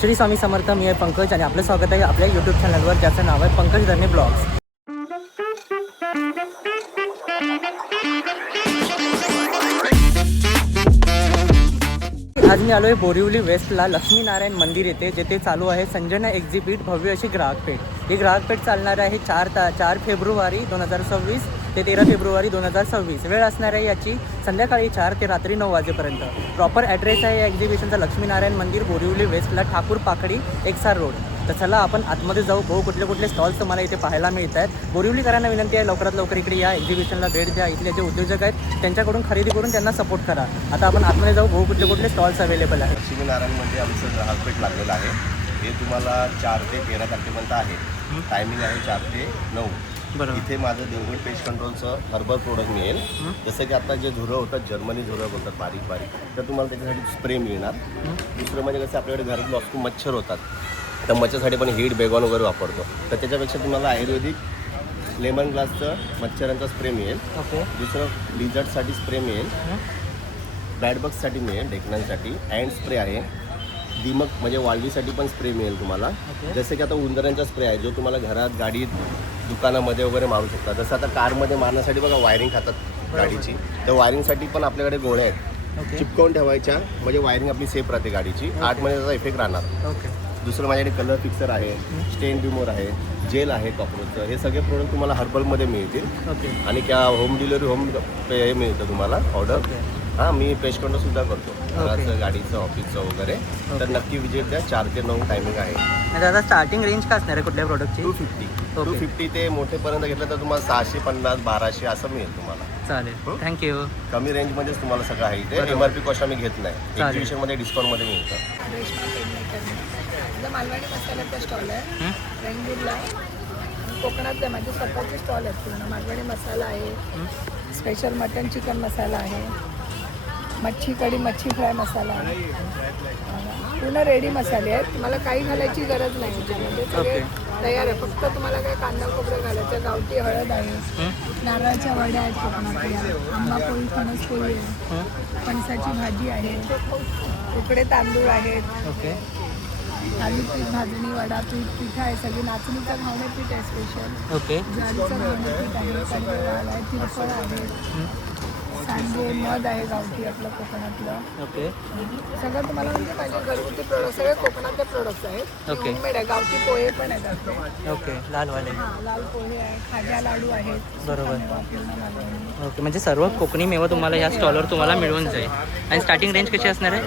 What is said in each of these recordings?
श्री स्वामी समर्थ. मी आहे पंकज आणि आपलं स्वागत आहे आपल्या यूट्यूब चॅनलवर, ज्याचं नाव आहे पंकज धरणे ब्लॉग्स. आज मी आलो आहे बोरिवली वेस्टला लक्ष्मीनारायण मंदिर येथे, जेथे चालू आहे संजना एक्झिबिट भव्य अशी ग्राहकपेठ. ही ग्राहकपेठ चालणार आहे 4 फेब्रुवारी 2026 ते 13 फेब्रुवारी 2026. वेळ असणार आहे याची संध्याकाळी 4 ते रात्री 9 वाजेपर्यंत. प्रॉपर ॲड्रेस आहे या एक्झिबिशनचा लक्ष्मीनारायण मंदिर, बोरिवली वेस्टला, ठाकूर पाकडी, एकसार रोड. तर चला आपण आतमध्ये जाऊ, बघू कुठले कुठले स्टॉल्स तुम्हाला इथे पाहायला मिळत आहेत. बोरिवलीकरांना विनंती आहे, लवकरात लवकर इकडे या, एक्झिबिशनला भेट द्या. इथले जे उद्योजक आहेत त्यांच्याकडून खरेदी करून त्यांना सपोर्ट करा. आता आपण आतमध्ये जाऊ, बघू कुठले कुठले स्टॉल्स अवेलेबल आहेत. लक्ष्मीनारायण म्हणजे आमचं ग्राहकपेठ लागलेलं आहे. हे तुम्हाला 4 ते 13 तारखेपर्यंत आहे. टायमिंग आहे 4 ते 9. बरोबर. इथे माझं देवगड पेस्ट कंट्रोलचं हर्बल प्रोडक्ट मिळेल. जसं की आता जे झुरं होतात, जर्मनी झुरं बोलतात बारीक बारीक, तर तुम्हाला त्याच्यासाठी स्प्रे मिळणार. दुसरं म्हणजे कसं आपल्याकडे घरात लॉस्कू मच्छर होतात, तर मच्छरसाठी पण हीट बेगॉन वगैरे वापरतो. तर त्याच्यापेक्षा तुम्हाला आयुर्वेदिक लेमन ग्लासचं मच्छरांचा स्प्रे मिळेल. ओके. दुसरं लिझर्टसाठी स्प्रे मिळेल, बॅडबग्ससाठी मिळेल, डेकनांसाठी हँड स्प्रे आहे. दिमक म्हणजे वाळवीसाठी पण स्प्रे मिळेल तुम्हाला. जसं की आता उंदरांचा स्प्रे आहे, जो तुम्हाला घरात, गाडीत, दुकानामध्ये वगैरे मारू शकता. जसं आता कारमध्ये मारण्यासाठी बघा वायरिंग खातात गाडीची, तर वायरिंगसाठी पण आपल्याकडे गोळ्या आहेत, चिपकवून ठेवायच्या, म्हणजे वायरिंग आपली सेफ राहते गाडीची. 8 महिने त्याचा इफेक्ट राहणार. ओके. दुसरं माझ्याकडे कलर फिक्सर आहे, स्टेन रिमूव्हर आहे, जेल आहे कॉकरोचचं. हे सगळे प्रोडक्ट तुम्हाला हर्बलमध्ये मिळतील. ओके. आणि क्या होम डिलिव्हरी, होम हे मिळतं तुम्हाला ऑर्डर. हां, मी पेस्ट कंट्रोल सुद्धा करतो, घराचं, गाडीचं, ऑफिसचं वगैरे. तर नक्की विजिट द्या. 4 ते 9 टायमिंग आहे. दादा स्टार्टिंग रेंज काय असणार आहे कुठल्या प्रोडक्टची? 250 ते मोठेपर्यंत घेतलं तर तुम्हाला 650, 1200 असं मिळेल तुम्हाला. चालेल, थँक्यू. कमी रेंजमध्येच तुम्हाला सगळं आहे. इथे MRP कॉस्ट आम्ही घेत नाही, एक्झिबिशनमध्ये डिस्काउंटमध्ये मिळतं. रेशमा पेडमेकर मालवणी मसाल्याचा स्टॉल आहे रंगूरला. कोकणातले माझे स्वतःचे स्टॉल आहेत. पूर्ण मालवणी मसाला आहे, स्पेशल मटन चिकन मसाला आहे, मच्छी कढी, मच्छी फ्राय मसाला आहे. पूर्ण रेडी मसाले आहेत, तुम्हाला काही घालायची गरज नाही त्याच्यामध्ये. सगळे तयार आहे, फक्त तुम्हाला काय कांदा खोबरं घालायचं. गावठी हळद आहे, नारळाच्या वड्या आहेत कोकणातल्या, आंबा पोळी, फणस पोळी आहे, फणसाची भाजी आहे, उकडे तांदूळ आहेत. ओके. थालीपीठ, भाजणी, वडा, पीठ आहे, सगळी नाचणीचं घावणे पीठ आहे स्पेशल. ओके. ज्वारीचं घावणे पीठ आहे, कंदील आहे, तिरफळ आहे, सांडे, मध आहे गावठी आपलं कोकणातलं. ओके. सगळं तुम्हाला म्हणजे माझे घरगुती प्रोडक्ट, सगळे कोकणातले प्रोडक्ट्स आहेत. ओके. होममेड आहे, गावठी पोहे पण आहेत आपले. ओके. लालवाले. हां, लाल पोहे आहे, खाज्या लाडू आहेत. बरोबर. पूर्ण मालवणी. ओके, म्हणजे सर्व कोकणी मेवा तुम्हाला ह्या स्टॉलवर तुम्हाला मिळून जाईल. आणि स्टार्टिंग रेंज कशी असणार आहे?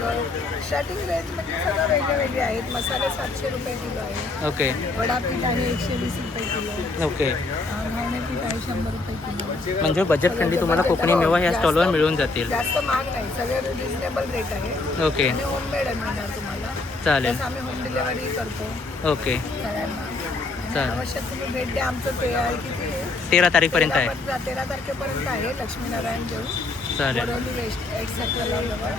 स्टार्टिंग रेंज म्हणजे सगळं वेगळे वेगळे आहेत. मसाले 700 रुपये किलो आहे. ओके. वडापीठ आहे 120 रुपये किलो. ओके. घावणे पीठ आहे 100 रुपये किलो. म्हणजे बजेट फ्रेंडली तुम्हाला कोकणी मेवा ह्या स्टॉलवर मिळून जातील. जास्त महाग नाही, सगळे रिजनेबल रेट आहे. ओके. आणि होममेड आहे मिळणार तुम्हाला. चालेल. तसं आम्ही होम डिलिव्हरी करतो ओके. सगळ्यांना. चालेल. अवश्य तुम्ही भेट द्या. आमचं ते आहे किती 13 तारीखपर्यंत आहे. 13 तारखेपर्यंत आहे लक्ष्मीनारायण देऊ. चालेल. बोरिवली वेस्ट एक सर्कलला जवळ.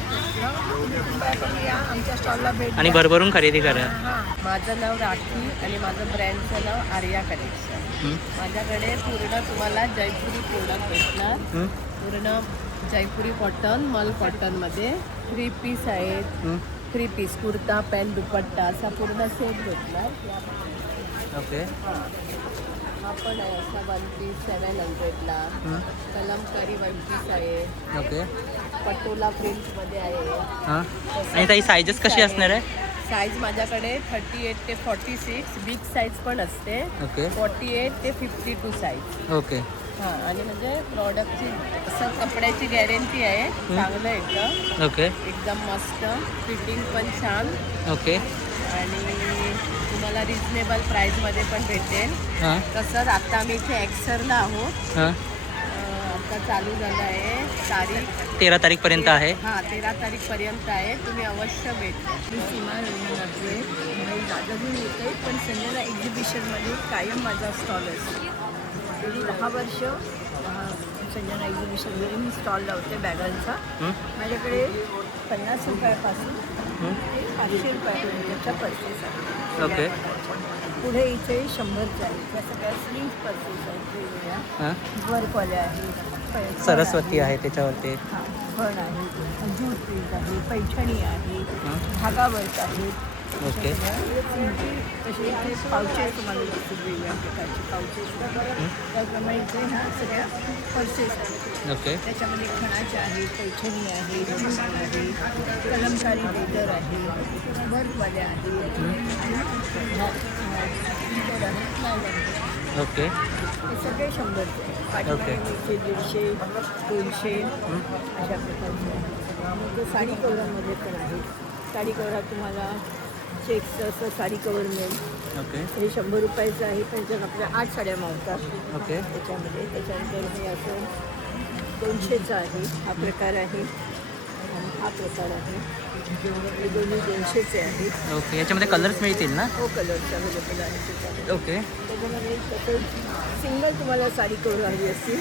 तुम्ही मुंबईकडून या, आमच्या स्टॉलला भेट आणि द्या. भरभरून खरेदी करा. हां. माझं नाव राखी आणि माझं ब्रँडचं नाव आर्या कलेक्शन. माझ्याकडे पूर्ण तुम्हाला जयपुरी प्रोडक्ट भेटणार. पूर्ण जयपुरी कॉटन, मल कॉटनमध्ये 3 पीस आहेत. 3 पीस कुर्ता, पॅन्ट, दुपट्टा असा पूर्ण सेट भेटणार. ओके. हा पण आहे असा 1 पीस 700ला. कलमकारी 1 पीस आहे. ओके. पटोला प्रिंटमध्ये आहे. हां. आणि ताई साईजेस कशी असणार आहे? साईज माझ्याकडे 38 ते 46, बिग साईज पण असते. ओके. 48 ते 52 साईज. ओके. हां, आणि म्हणजे प्रॉडक्टची असं कपड्याची गॅरंटी आहे. चांगलं एकदम. ओके. एकदम मस्त, फिटिंग पण छान. ओके. आणि तुम्हाला रिजनेबल प्राईजमध्ये पण भेटेल. हां. तसंच आता आम्ही इथे एक्सरला आहोत. हां. आता चालू झालं आहे तारीख. 13 तारीखपर्यंत आहे. हां, 13 तारीखपर्यंत आहे. तुम्ही अवश्य भेट द्या. मी सीमा रघुनाथरे. मी दादाजून येते, पण संजना एक्झिबिशनमध्ये कायम माझा स्टॉल असतो. गेली 10 वर्ष संजना एक्झिबिशनमध्ये मी स्टॉल लावते बॅगांचा. माझ्याकडे 50 रुपयापासून ते 500 रुपयापर्यंतच्या पर्सेस आहेत. ओके. पुढे इथे 100च्या आहेत. त्या सगळ्या स्लीव पर्सेस आहेत वेगवेगळ्या. हां. वर्कवाल्या आहेत. सरस्वती आहे त्याच्यावरती. हां, फण आहे, जूट पीठ आहे, पैठणी आहे, धागा वर्क आहे, ओके. तसे इथे पाउचेस तुम्हाला दिसतील वेगवेगळ्या प्रकारचे पाउचेस. त्याप्रमाणे इथे ह्या सगळ्या पर्सेस आहेत. ओके. त्याच्यामध्ये खणाचे आहे, पैठणी आहे, रुमाल आहे, कलमकारी लेदर आहे, वर्कवाल्या आहे ह्या स्टिकर आहे, फ्लावर आहे. ओके. हे सगळे 100चे आहे. पाठीमागे 150, 150, 200 अशा प्रकारचे आहे. मग साडी कवरामध्ये पण आहे. साडी कवरात तुम्हाला चेक्सचं असं साडी कवर मिळेल. ओके. हे 100 रुपयाचं आहे, पण त्याच्यात आपल्या 8 साड्या मावतात ओके. त्याच्यामध्ये. त्याच्यानंतर हे असं 200चं आहे, हा प्रकार आहे आणि हा प्रकार आहे. हे दोन्ही 200चे आहेत. ओके. याच्यामध्ये कलर्स मिळतील ना? हो, कलरचे अवेलेबल आहे त्याच्यामध्ये. ओके. त्याच्यामध्ये तसं सिंगल तुम्हाला साडी कवर हवी असतील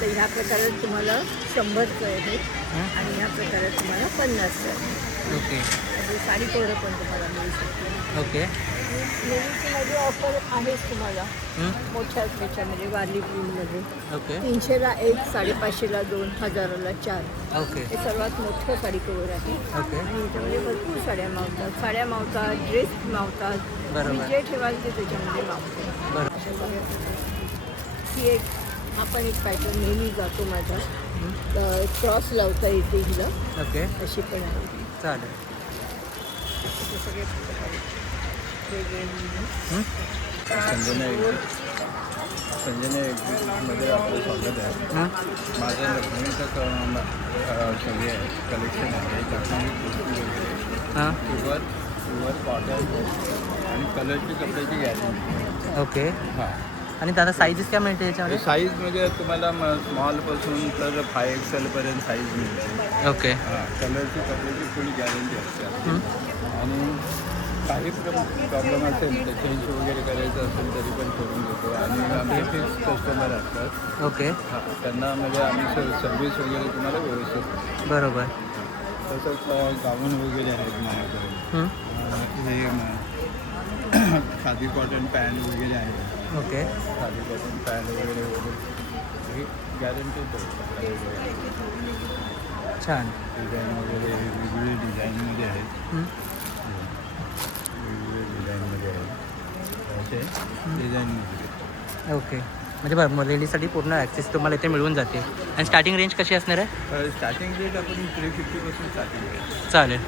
तर ह्या प्रकारात तुम्हाला 100चं आहे आणि ह्या प्रकारात तुम्हाला 50चं आहे. ओके. म्हणजे साडी कवर पण तुम्हाला मिळू शकते. ओके. नेहमीची ऑफर आहेच तुम्हाला मोठ्या त्याच्यामध्ये वारली प्रिंटमध्ये. ओके. 300ला 1, 550ला 2, 1000ला 4. ओके. हे सर्वात मोठं साडी कवर आहे. ओके. आणि याच्यामध्ये भरपूर साड्या मावतात, साड्या मावतात, ड्रेस मावतात. बरोबर. तुम्ही जे ठेवाल ते त्याच्यामध्ये मावतात. बरोबर. अशा सगळ्या प्रकारची. ही एक हा पण एक पॅटर्न नेहमी जातो माझा. क्रॉस लावता येते हिला, ओके. अशी पण आहे. चालेल. असे सगळे प्रकार वेगवेगळे. संजना एक्झिबिशनमध्ये आपलं स्वागत आहे. माझं लक्ष्मीचं सगळे आहे कलेक्शन आहे. लक्ष्मी कुर्ती वगैरे हां. प्युअर कॉटन आणि कलरची कपड्याची गॅरंटी. ओके. हां. आणि दादा साईजेस काय मिळते याच्यामध्ये? साईजमध्ये तुम्हाला स्मॉलपासून तर 5XL साईज मिळते. ओके. हां. कलरची कपड्याची फुल गॅरंटी असते. आणि काही प्रॉब्लेम असेल तर चेंज वगैरे करायचं असेल तरी पण करून देतो. आणि आमचे फिक्स कस्टमर असतात. ओके. हां. त्यांना म्हणजे आम्ही सर्व्हिस वगैरे तुम्हाला व्यवस्थित. बरोबर. तसंच गाऊन वगैरे आहेत माझ्याकडे. हे खादी कॉटन पॅन्ट वगैरे आहे. ओके. खादी कॉटन पॅन्ट वगैरे हे गॅरंटीड छान. डिझाईन वगैरे वेगवेगळे डिझाईनमध्ये आहेत. वेगवेगळे डिझाईनमध्ये आहेत. असे डिझाईनमध्ये. ओके. म्हणजे बरं, लेडीजसाठी पूर्ण ॲक्सेस तुम्हाला इथे मिळून जाते. आणि स्टार्टिंग रेंज कशी असणार आहे? स्टार्टिंग रेट आपण 350 स्टार्टिंग रेट. चालेल.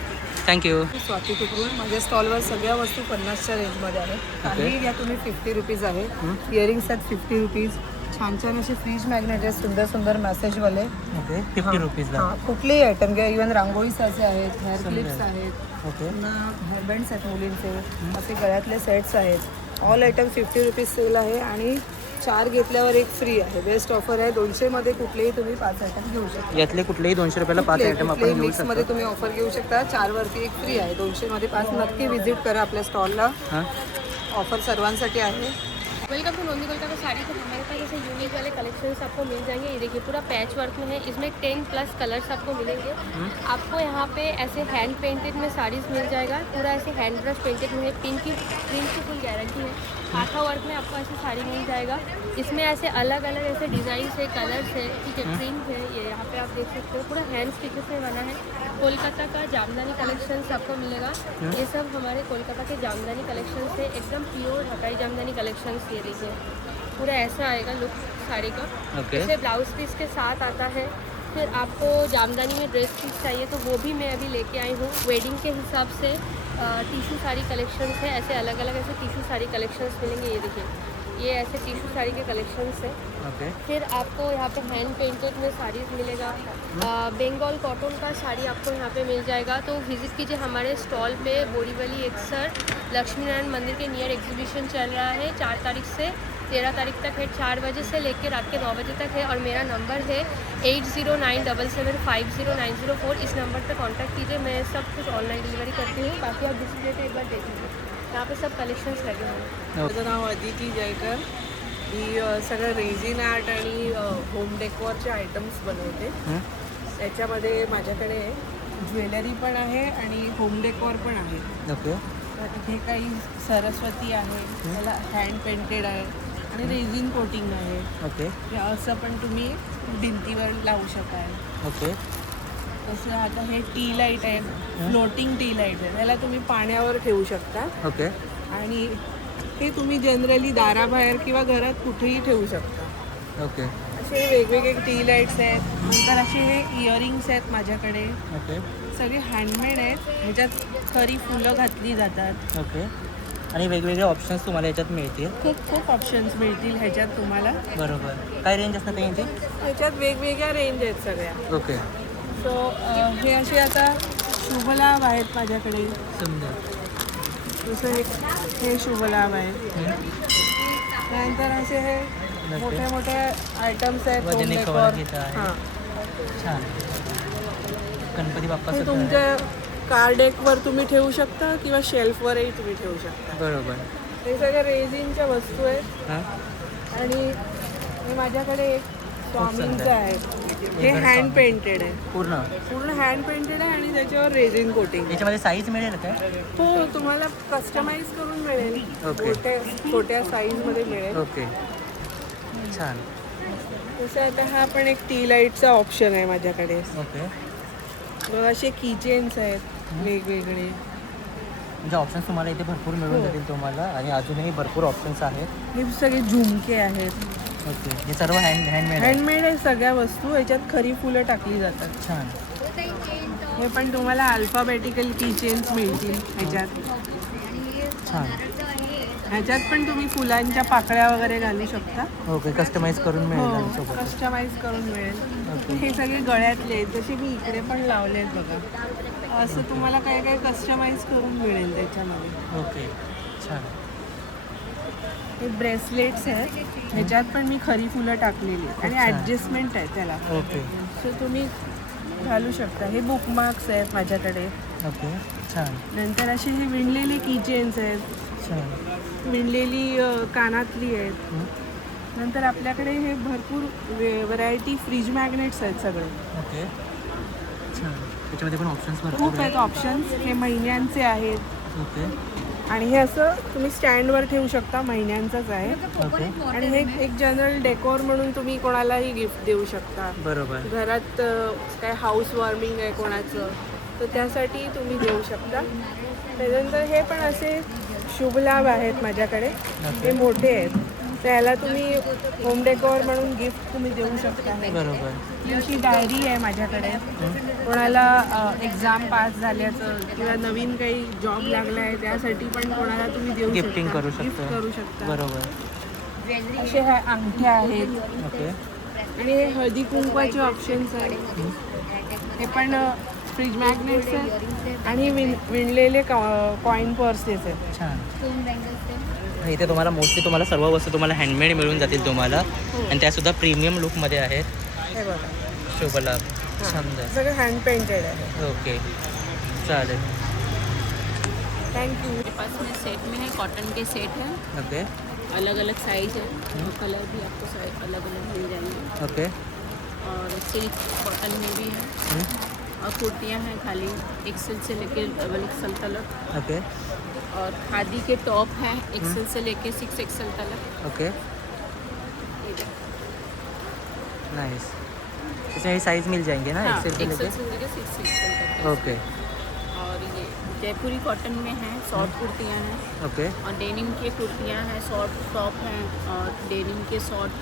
थँक्यू. स्वाती कुकरून माझ्या स्टॉलवर सगळ्या वस्तू 50च्या रेंजमध्ये आहेत. काही घ्या तुम्ही 50 रुपीज आहे. इयरिंग्स आहेत 50 रुपीज. छान छान असे फ्रीज मॅग्नेट आहेत, सुंदर सुंदर मॅसेजवाले. ओके. 50 रुपीजला. हां, कुठलेही आयटम घ्या. इव्हन रांगोळीसाचे आहेत, हेअर क्लिप्स आहेत, ओके. पुन्हा हेअरबँड्स आहेत मुलींचे, असे गळ्यातले सेट्स आहेत. ऑल आयटम 50 रुपीज सेल आहे आणि 4 घेतल्यावर 1 फ्री आहे. बेस्ट ऑफर आहे. 200मध्ये कुठलेही तुम्ही 5 आयटम घेऊ शकता. यातले कुठलेही 200 रुपयाला 5 आयटम आपण घेऊ मिक्समध्ये शकतो. तुम्ही ऑफर घेऊ शकता. 4 वरती 1 फ्री आहे. 200मध्ये 5. नक्की विजिट करा आपल्या स्टॉलला. हां. ऑफर सर्वांसाठी आहे. Welcome to Nandi Kolkata sari. तो हमारे पास ऐसे यूनिक वाले कलेक्शंस आपको मिल जाएंगे। ये देखिए पूरा पैच वर्क में है, इसमें 10+ कलर्स आपको मिलेंगे। आपको यहाँ पे ऐसे हैंड पेंटेड में साड़ीज़ मिल जाएगा, पूरा ऐसे हैंड ब्रश पेंटेड में है, प्रिंट की फुल गारंटी है। हाथा वर्क में आपको ऐसी साड़ी मिल जाएगा। इसमें ऐसे अलग अलग ऐसे डिज़ाइन है, कलर्स है, ठीक है, प्रिंट है। ये यहाँ पे आप देख सकते हो पूरा हैंड स्टिचेस में बना है। कोलकाता का जामदानी कलेक्शंस आपको मिलेगा। ये सब हमारे कोलकाता के जामदानी कलेक्शंस है, एकदम प्योर ढकाई जामदानी कलेक्शंस। ये देखिए पूरा ऐसा आएगा लुक साड़ी का। ओके। इसे ब्लाउज पीस के साथ आता है। फिर आपको जामदानी में ड्रेस पीस चाहिए तो वो भी मैं अभी लेके आई हूँ। वेडिंग के हिसाब से टिशू साड़ी कलेक्शंस है, ऐसे अलग अलग ऐसे टिशू साड़ी कलेक्शंस मिलेंगे। ये देखिए ये ऐसे टिशू साड़ी के कलेक्शंस है। ओके। फिर आपको यहाँ पे हैंड पेंटेड में साड़ीज़ मिलेगा। बंगाल कॉटन का साड़ी आपको यहाँ पे मिल जाएगा। तो विज़िट कीजिए हमारे स्टॉल पे। बोरीवली एक्सर लक्ष्मी नारायण मंदिर के नियर एग्जीबिशन चल रहा है 4 तारीख से 13 तारीख तक है। 4 बजे से लेकर रात के 9 बजे तक है। और मेरा नंबर है 8097750904। इस नंबर पर कांटेक्ट कीजिए। मैं सब कुछ ऑनलाइन डिलीवरी करती हूँ। बाकी आप डिस्प्ले पे एक बार देख लीजिए, यहाँ पे सब कलेक्शंस लगे हुए हैं। माझं नाव अदिती जयकर. मी सगळं रेझिन आर्ट आणि होम डेकोरचे आयटम्स बनवते. त्याच्यामध्ये माझ्याकडे ज्वेलरी पण आहे आणि होम डेकोर पण आहे. ओके. तर इथे काही सरस्वती आहे, त्याला हँड पेंटेड आहे आणि रेझिन कोटिंग आहे. ओके. हे असं पण तुम्ही भिंतीवर लावू शकाल. ओके. तसं आता हे टी लाईट आहे, फ्लोटिंग टी लाईट आहे. त्याला तुम्ही पाण्यावर ठेवू शकता ओके आणि ते तुम्ही जनरली दाराबाहेर किंवा घरात कुठेही ठेवू शकता. ओके असे वेगवेगळे टी लाईट्स आहेत. नंतर असे हे इयरिंग्स आहेत माझ्याकडे, ओके सगळे हँडमेड आहेत. ह्याच्यात खरी फुलं घातली जातात. ओके. आणि वेगवेगळे ऑप्शन्स तुम्हाला याच्यात मिळतील. खूप ऑप्शन्स मिळतील ह्याच्यात तुम्हाला. बरोबर. काय रेंज असणार ते? ह्याच्यात वेगवेगळ्या रेंज आहेत सगळ्या. ओके. सो हे असे आता शुभलाभ आहेत माझ्याकडे. सुंदर. जसं हे शुभलाभ आहे. त्यानंतर असे हे मोठे मोठे आयटम्स आहेत. वजनी home कवर decor. घेत आहे. हां. छान. गणपती बाप्पा हे सुद्धा तुमच्या कार डेकवर तुम्ही ठेवू शकता किंवा शेल्फवरही तुम्ही ठेवू शकता. बरोबर. हे सगळ्या रेझिनच्या वस्तू आहेत. हां आणि हे माझ्याकडे एक स्वामींचं सुंदर. आहे. हे हँड पेंटेड आहे. पूर्ण हँड पेंटेड आहे आणि त्याच्यावर रेझिन कोटिंग. याच्यामध्ये साईज मिळेल काय? हो, तुम्हाला कस्टमाइज करून मिळेल. ओके. छोट्या साईजमध्ये मिळेल. ओके. छान. तसं आता हा पण एक टी लाईटचा ऑप्शन आहे माझ्याकडे. ओके. मग असे कीचेन्स आहेत वेगवेगळे. म्हणजे ऑप्शन्स तुम्हाला इथे भरपूर मिळून हो. जातील तुम्हाला आणि अजूनही भरपूर ऑप्शन्स आहेत. हे सगळे झुमके आहेत. ओके. हे सर्व हँडमेड आहे. हँडमेड आहे सगळ्या वस्तू. याच्यात खरी फुलं टाकली जातात. छान. हे पण तुम्हाला अल्फाबेटिकल कीचेन्स मिळतील ह्याच्यात. छान. ह्याच्यात पण तुम्ही फुलांच्या पाकळ्या वगैरे घालू शकता. ओके. कस्टमाइज करून मिळेल हो, त्याच्यासोबत. कस्टमाइज करून मिळेल. ओके. हे सगळे गळ्यातले आहेत. जसे मी इकडे पण लावले आहेत बघा. असं तुम्हाला काही काही कस्टमाइज करून मिळेल त्याच्यामध्ये. ओके. छान. हे ब्रेसलेट्स आहेत. ह्याच्यात पण मी खरी फुलं टाकलेली आहेत आणि अच्छा. ॲडजस्टमेंट आहे त्याला. ओके. सो तुम्ही घालू शकता. हे बुकमार्क्स आहेत माझ्याकडे. ओके. छान. नंतर असे हे विणलेले कीचेन्स आहेत. छान. विणलेली कानातली आहेत. नंतर आपल्याकडे हे भरपूर व्हरायटी फ्रीज मॅग्नेट्स आहेत सगळे. ओके. छान. त्याच्यामध्ये पण ऑप्शन्स खूप भरपूर आहेत ऑप्शन्स. हे महिन्यांचे आहेत. ओके. आणि हे असं तुम्ही स्टँडवर ठेवू शकता. महिन्यांचंच आहे. ओके. आणि हे एक जनरल डेकोर म्हणून तुम्ही कोणालाही गिफ्ट देऊ शकता. बरोबर. घरात काय हाऊस वॉर्मिंग आहे कोणाचं, तर त्यासाठी तुम्ही देऊ शकता. त्याच्यानंतर हे पण असे शुभलाभ आहेत माझ्याकडे. हे मोठे आहेत. त्याला तुम्ही होम डेकोर म्हणून गिफ्ट तुम्ही देऊ शकता. बरोबर. ही अशी डायरी आहे माझ्याकडे. कोणाला एक्झाम पास झाल्याचं किंवा नवीन काही जॉब लागला आहे त्यासाठी पण कोणाला तुम्ही देऊ शकता. गिफ्टिंग करू गिफ्ट शकतो. करू शकता. बरोबर. असे ह्या अंगठ्या आहेत. ओके. आणि हे हळदी कुंकवाचे ऑप्शन्स आहेत. हे पण फ्रीज मॅग्नेट्स आहेत आणि विणलेले कॉईन पर्सेस आहेत. छान. इथे तुम्हाला मोस्टली तुम्हाला सर्व वस्तू तुम्हाला हँडमेड मिळून जातील तुम्हाला आणि त्यासुद्धा प्रीमियम लुकमध्ये आहेत. हे बघा, शुभलाभ. सुंदर. सगळं हँड पेंटेड आहे. ओके. चालेल. थँक्यू. मेरे पास में सेट में है, कॉटन के सेट है, ओके. अलग अलग साइज है, कलर भी आपको अलग अलग मिल जाएंगे। ओके. और सिल्क कॉटन में भी है और कुर्तियाँ हैं खाली एक्सेल से लेके डबल एक्सेल तक। ओके. और खादी के टॉप हैं एक्सेल से लेके 6 एक्सेल तक। ओके. नाइस. इसमें साइज मिल जाएंगे ना हाँ, एक्सेल से एक्सेल लेके? से लेके 6 एक्सेल तक। ओके. और ये जयपुरी कॉटन में है, शॉर्ट कुर्तियाँ हैं ओके. और डेनिम के कुर्तियाँ हैं, शॉर्ट टॉप हैं और डेनिम के शॉर्ट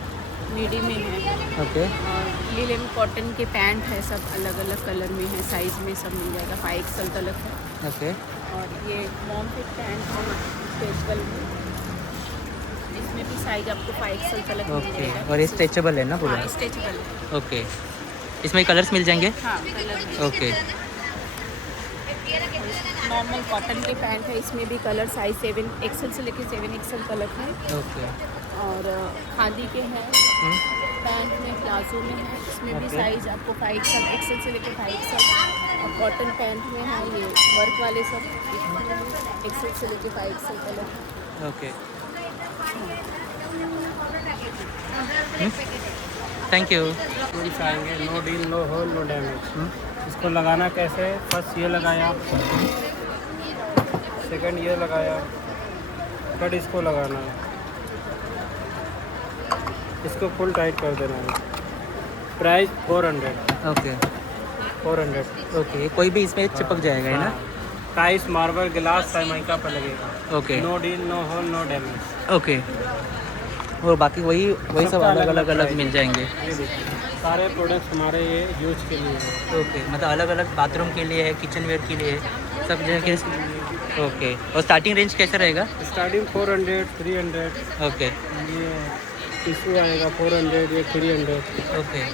मिडी में हैं। ओके. और लिलेन कॉटन के पैंट है, सब अलग अलग कलर में है, साइज में सब मिल जाएगा, 5 एक्सेल तक है। ओके. और ये मॉम फिट पैंट है स्ट्रेचबल में, इसमें भी साइज आपको 5 एक्सेल तक मिल ओके. जाएगा। और ये स्ट्रेचेबल है ना पूरा? हाँ, स्ट्रेचबल है। ओके. इसमें कलर्स मिल जाएंगे? हाँ, कलर में। ओके. नॉर्मल कॉटन के पैंट है, इसमें भी कलर साइज 7 एक्सेल से लेके 7 एक्सेल तक है। ओके. और खादी के हैं पैंट में, प्लाजो में है, इसमें भी ओके। साइज आपको 5 एक्सेल से लेकर 5 एक्सेल। और कॉटन पैंट में है ये वर्क वाले सब, एक्सेल से लेकर 5 एक्सेल तक। ओके. Thank you. टूल्स आएंगे, no drill, no hole, no damage. इसको लगाना कैसे है? फर्स्ट ये लगाया, सेकंड ये लगाया, थर्ड इसको लगाना है, इसको फुल टाइट कर देना है। प्राइस 400। ओके. 400। ओके, कोई भी इसमें चिपक जाएगा है ना? टाइल्स, मार्बल, ग्लास सनमाइका पर लगेगा। Okay no drill, no hole, no damage. Okay, और बाकी वही सब अलग अलग मिल जाएंगे। ये देखिए सारे प्रोडक्ट्स हमारे ये यूज के लिए है। ओके, मतलब अलग अलग बाथरूम के लिए है, किचन वेयर के लिए है, सब जगह के। ओके, और स्टार्टिंग रेंज कैसा रहेगा? स्टार्टिंग 400, 300। ओके ये टिश्यू आएगा 400, ये 300। ओके,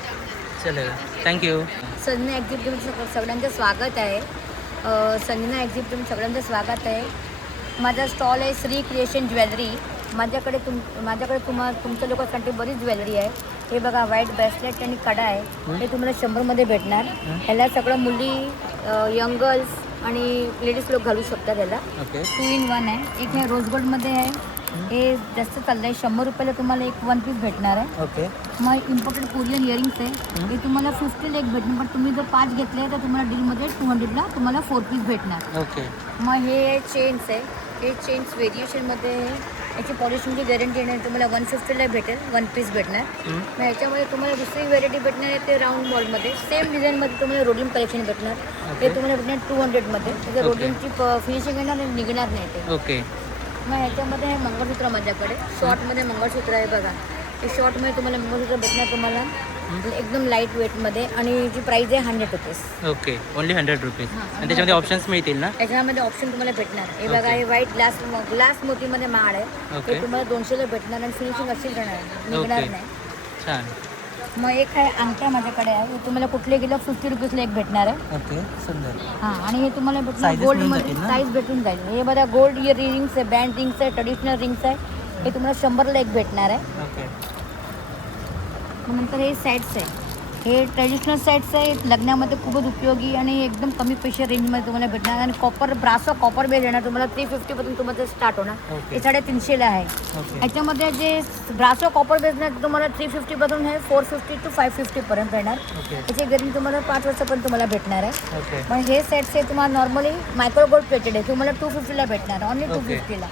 चलेगा, थँक्यू. संजना एक्झिबिटमध्ये सगळ्यांचं स्वागत आहे. संजना एक्झिबिटमध्ये सगळ्यांचं स्वागत आहे. माझा स्टॉल आहे श्री क्रिएशन ज्वेलरी. माझ्याकडे तुमच्या लोकांसाठी बरीच ज्वेलरी आहे. हे बघा, व्हाईट ब्रेसलेट आणि कडा आहे. हे तुम्हाला 100मध्ये भेटणार. ह्याला सगळं मुली, यंग गर्ल्स आणि लेडीज लोक घालू शकतात. ह्याला ओके 2 in 1 आहे. एक हे रोज गोल्डमध्ये आहे. हे जास्त चाललं आहे. 100 रुपयाला तुम्हाला एक 1 पीस भेटणार आहे. ओके मग इम्पोर्टेड कोरियन इयरिंग्स आहे. हे तुम्हाला 50ला एक भेटणार, पण तुम्ही जर 5 घेतले तर तुम्हाला डीलमध्ये 200ला तुम्हाला 4 पीस भेटणार. ओके मग हे चेन्स आहे. हे चेन्स व्हेरिएशनमध्ये याची पॉलिशिंगची गॅरंटी येणार. तुम्हाला 150ला भेटेल, 1 पीस भेटणार. मग ह्याच्यामध्ये तुम्हाला दुसरी व्हेरायटी भेटणार आहे, ते राऊंड बॉलमध्ये सेम डिझाईनमध्ये तुम्हाला रोडियम कलेक्शन भेटणार. ते तुम्हाला भेटणार 200मध्ये. त्याचं रोडियमची फिनिशिंग येणार आणि निघणार नाही ते. ओके मग ह्याच्यामध्ये हे मंगळसूत्र माझ्याकडे शॉर्टमध्ये मंगळसूत्र आहे बघा. हे शॉर्टमध्ये तुम्हाला मंगळसूत्र भेटणार तुम्हाला एकदम लाईट वेटमध्ये, आणि याची प्राईस आहे 100 रुपीज. Okay, only 100 rupees. आणि त्याच्यामध्ये ऑप्शन्स मिळतील ना? याच्यामध्ये ऑप्शन तुम्हाला भेटणार. हे बघा, हे व्हाईट ग्लास मोतीमध्ये माळ आहे. ओके. हे तुम्हाला 200ला भेटणार आणि फिनिशिंग अशीच राहणार, निघणार ओके. नाही. छान. मग एक आहे अंगठ्या माझ्याकडे आहे. हे तुम्हाला कुठले गेलं 50 रुपीजला एक भेटणार आहे. ओके, सुंदर. हां, आणि हे तुम्हाला भेटणार Sizes मिळून गोल्डमध्ये. जातील ना? साईज भेटून जाईल. हे बघा, गोल्ड इयर रिंग्स आहे, बँड रिंग्स आहे, ट्रेडिशनल रिंग्स आहे. हे तुम्हाला 100ला एक भेटणार आहे. ओके मग नंतर हे सेट्स आहे. हे ट्रेडिशनल सेट्स आहे. लग्नामध्ये खूपच उपयोगी आणि एकदम कमी पैसे रेंजमध्ये तुम्हाला भेटणार. आणि ब्रासो कॉपर बेल येणार तुम्हाला 350पासून तुम्हाला स्टार्ट होणार. ओके. हे 350ला आहे. ओके याच्यामध्ये जे ब्रासो कॉपर बेल येणार तुम्हाला 350पासून हे 450 to 550पर्यंत येणार. ओके याची गॅरंटी तुम्हाला 5 वर्षापर्यंत तुम्हाला भेटणार आहे. ओके मग हे सेट्स आहे तुम्हाला नॉर्मली मायक्रो गोल्ड प्लेटेड आहे. तुम्हाला 250ला भेटणार, ओनली ओके. 250ला.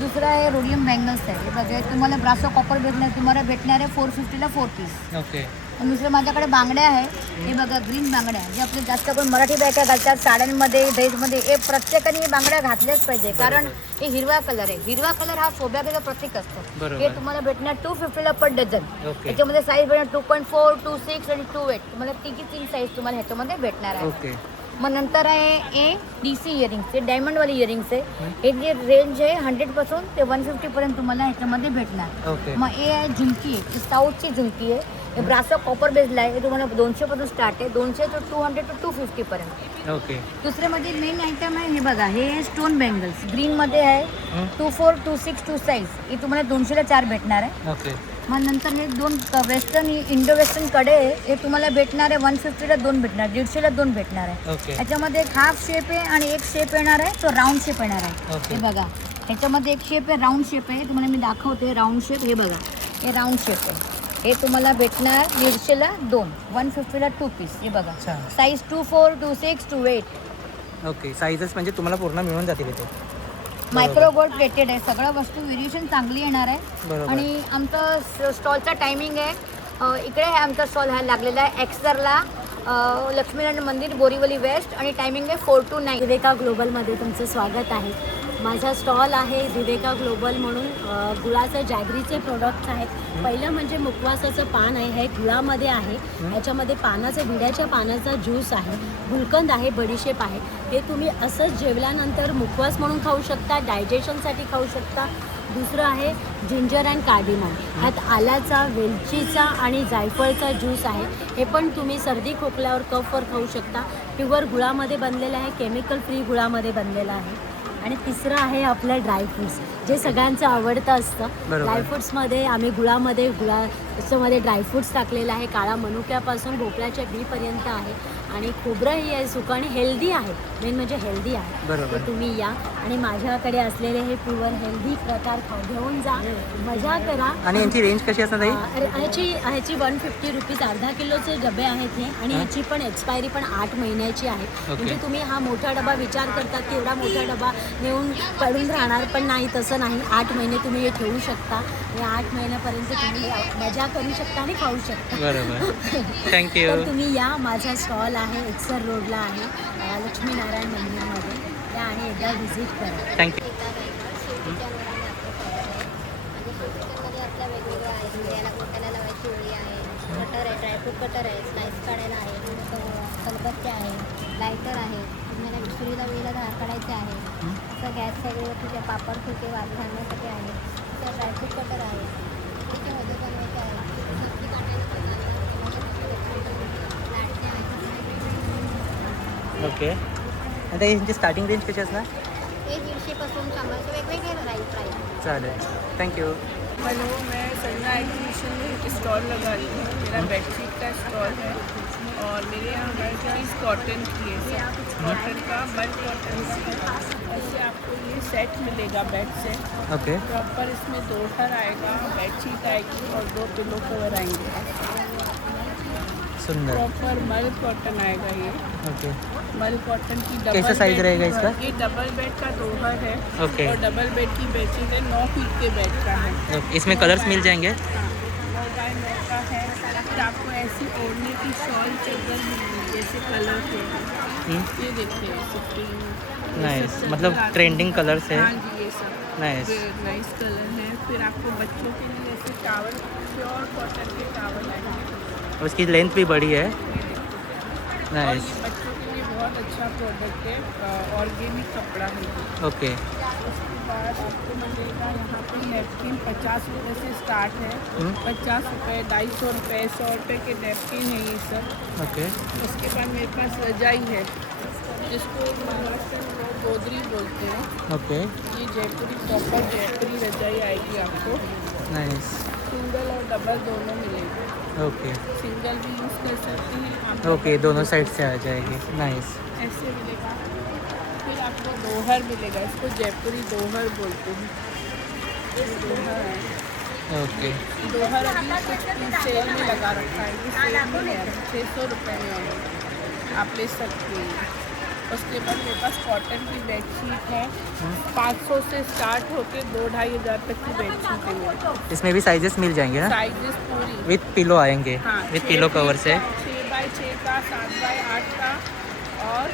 दुसरा आहे रोडियम बँगल्स आहे. हे बघा, तुम्हाला ब्रासो कॉपर भेटणार तुम्हाला भेटणार आहे 450ला 4 पीस. ओके आणि दुसरं माझ्याकडे बांगड्या आहे. हे बघा, ग्रीन बांगड्या जे आपले जास्त करून मराठी बायका घालतात साड्यांमध्ये, ड्रेसमध्ये. हे प्रत्येकाने ही बांगड्या घातल्याच पाहिजे, कारण हे हिरवा कलर आहे. हिरवा कलर हा सौभाग्याचं प्रतीक असतो. बरोबर. हे तुम्हाला भेटणार 250ला पर डझन. ओके. याच्यामध्ये साईज भेटणार 2.4, 2.6 आणि 2.8. तुम्हाला 3 साईज तुम्हाला ह्याच्यामध्ये भेटणार आहे. ओके मग नंतर आहे DC इयरिंग्स. हे डायमंडवाले इयरिंग्स आहे. हे जे रेंज आहे 100पासून ते 150पर्यंत तुम्हाला ह्याच्यामध्ये भेटणार. ओके मग हे आहे झुमकी आहे. साऊथची झुमकी आहे. हे ब्रासो कॉपर बेसला आहे. हे तुम्हाला 200पासून स्टार्ट आहे, 200 to 200 to 250 पर्यंत. ओके दुसरे म्हणजे मेन आयटम आहे. हे बघा, हे स्टोन बँगल्स ग्रीनमध्ये आहे. 24, 26, 2 साईज. हे तुम्हाला 200ला 4 भेटणार आहे. ओके मग नंतर हे 2 वेस्टर्न इंडो वेस्टर्न कडे आहे. हे तुम्हाला भेटणार आहे 150ला 2 भेटणार, 150ला 2 भेटणार आहे. ओके याच्यामध्ये एक हाफ शेप आहे आणि एक शेप येणार आहे, तो राऊंड शेप येणार आहे. ओके. हे बघा, ह्याच्यामध्ये एक शेप आहे, राऊंड शेप आहे. तुम्हाला मी दाखवते राऊंड शेप. हे बघा, हे राऊंड शेप आहे. हे तुम्हाला भेटणार 150ला 2, 150ला 2 पीस. हे बघा, अच्छा. साईज 24, 26, 28. ओके, साईजेस म्हणजे तुम्हाला पूर्ण मिळून जातील इथे. मायक्रो गोल्ड प्लेटेड आहे. सगळं वस्तू व्हेरिएशन चांगली येणार आहे. बरोबर. आणि आमचं स्टॉलचा टायमिंग आहे, इकडे आहे आमचा स्टॉल हा लागलेला आहे एक्सरला, लक्ष्मीनारायण मंदिर, बोरीवली वेस्ट. आणि टायमिंग आहे 4 to 9. विवेका ग्लोबलमध्ये तुमचं स्वागत आहे. माझा स्टॉल आहे विवेका ग्लोबल म्हणून. गुळाचे जॅगरीचे प्रोडक्ट्स आहेत. पहिलं म्हणजे मुखवासाचं पान आहे, हे गुळामध्ये आहे. याच्यामध्ये विड्याच्या पानाचा ज्यूस आहे, गुलकंद आहे, बडीशेप आहे. हे तुम्ही असंच जेवल्यानंतर मुखवास म्हणून खाऊ शकता, डायजेशनसाठी खाऊ शकता. दुसरं आहे जिंजर अँड कार्डिमम. ह्यात आल्याचा, वेलचीचा आणि जायफळचा ज्यूस आहे. हे पण तुम्ही सर्दी खोकल्यावर, कफवर खाऊ शकता. प्युअर गुळामध्ये बनलेलं आहे, केमिकल फ्री गुळामध्ये बनलेलं आहे. आणि तिसरं आहे आपलं ड्रायफ्रूट्स, जे सगळ्यांचं आवडतं असतं. ड्रायफ्रूट्समध्ये आम्ही त्याच्यामध्ये ड्रायफ्रूट्स टाकलेलं आहे. काळा मनुक्यापासून भोपळ्याच्या बीपर्यंत आहे. आणि खोबरंही आहे सुकं आणि हेल्दी आहे. मेन म्हणजे हेल्दी आहे. बरोबर. तर तुम्ही या आणि माझ्याकडे असलेले हे प्युअर हेल्दी प्रकार घेऊन जा, मजा करा. आणि यांची रेंज कशी असणार ताई? ह्याची 150 रुपीज, अर्धा किलोचे डबे आहेत हे. आणि ह्याची पण एक्सपायरी पण 8 महिन्याची आहे. म्हणजे तुम्ही हा मोठा डबा विचार करतात की एवढा मोठा डबा नेऊन पडून राहणार, पण नाही, तसं नाही. 8 महिने तुम्ही हे ठेवू शकता आणि 8 महिन्यापर्यंत तुम्ही मजा करू शकता आणि खाऊ शकता. बरोबर. थँक्यू. तर तुम्ही या, माझा स्टॉल आहे एक्सर रोडला आहे लक्ष्मीनारायण मंदिरमध्ये. त्या आणि एकदा व्हिजिट करा. थँक्यू. मध्ये आपल्या वेगवेगळ्या आहेत. याला गोट्याला लावायची ओळी आहे, कटर आहे, ड्रायफ्रूट कटर आहे, स्लाइस काढायला आहे, खलबत्त्या आहे, लायटर आहे, तुम्हाला विसुरीला वेळेला धार काढायचे आहे, असं गॅस सगळीवरती त्या पापड फुटे वाजू घालण्यासाठी आहे, त्या ड्रायफ्रूट कटर आहे, त्याच्यामध्ये बनवायचे आहे, सब्जी काढायला पण आहे, ओके. आता यांची स्टार्टिंग रेंज कशी असणार? ते 150पासून 100 वेगवेगळे राहील प्राईस. चालेल. थँक्यू. हेलो, मैं संजना एग्जीबिशन में स्टॉल लगा रही हूँ. मेरा बेडशीट का स्टॉल है और मेरे यहाँ हर चीज़ कॉटन की है. कॉटन का बल्क कॉटन का है. ऐसे आपको ये सेट मिलेगा बेड से. ओके. प्रॉपर इसमें 2 थर आएगा, बेडशीट आएगी और 2 पिलो कवर आएंगे. सुंदर. प्रॉपर मल कॉटन आएगा ये. ओके. मल कॉटन की डबल कैसा साइज बेड रहेगा की- इसका? ये डबल बेड का दोहर है. ओके. और डबल बेड की बेडशीट है 9 फीट के बेड का है. ओके. इसमें कलर्स मिल जाएंगे? हाँ, 9x9 का है. फिर आपको ऐसी ओढ़ने की शॉल चादर मिलेगी जैसे कलर के. ये देखिए स्प्रिंग. नाइस. मतलब ट्रेंडिंग कलर्स है. हाँ जी, ये सब नाइस. नाइस कलर है. फिर आपको बच्चों के लिए ऐसे टावल, प्योर कॉटन के टावल आएंगे. उसकी लेंथ भी बड़ी है. और नाइस. ये बच्चों के लिए बहुत अच्छा प्रोडक्ट है. ऑर्गेनिक कपड़ा है. ओके. उसके बाद आपको मिलेगा यहाँ पे नैपकिन 50 रुपये से स्टार्ट है. 50 रुपये, 250 रुपये, 100 रुपये के नैपकिन है ये सब. ओके. उसके बाद मेरे पास रजाई है जिसको महाराष्ट्र में लोग गोदरी बोलते हैं. ओके. ये जयपुरी प्रॉपर जयपुरी रजाई आएगी आपको. नाइस. सिंगल और डबल दोनों मिलेंगे. ओके. सिंगल भी यूज़ कर सकते हैं आप. ओके. दोनों साइड से आ जाएगी. नाइस. ऐसे मिलेगा. फिर आपको दोहर मिलेगा. इसको जयपुरी दोहर बोलते हैं. ये दोहर है. ओके. दोहर अभी कुछ सेल में लगा रखा है. ये सेल में है 600 रुपये में है. आप ले सकते हैं. उसके बाद मेरे पास कॉटन की बेडशीट है. 500 से स्टार्ट होके 2-2.5 हज़ार तक की बेडशीट है. इसमें भी साइजेस मिल जाएंगे ना? Sizes Puri. विथ पिलो आएंगे. हाँ, with pillow cover say. 6x6 का, 7x8 का और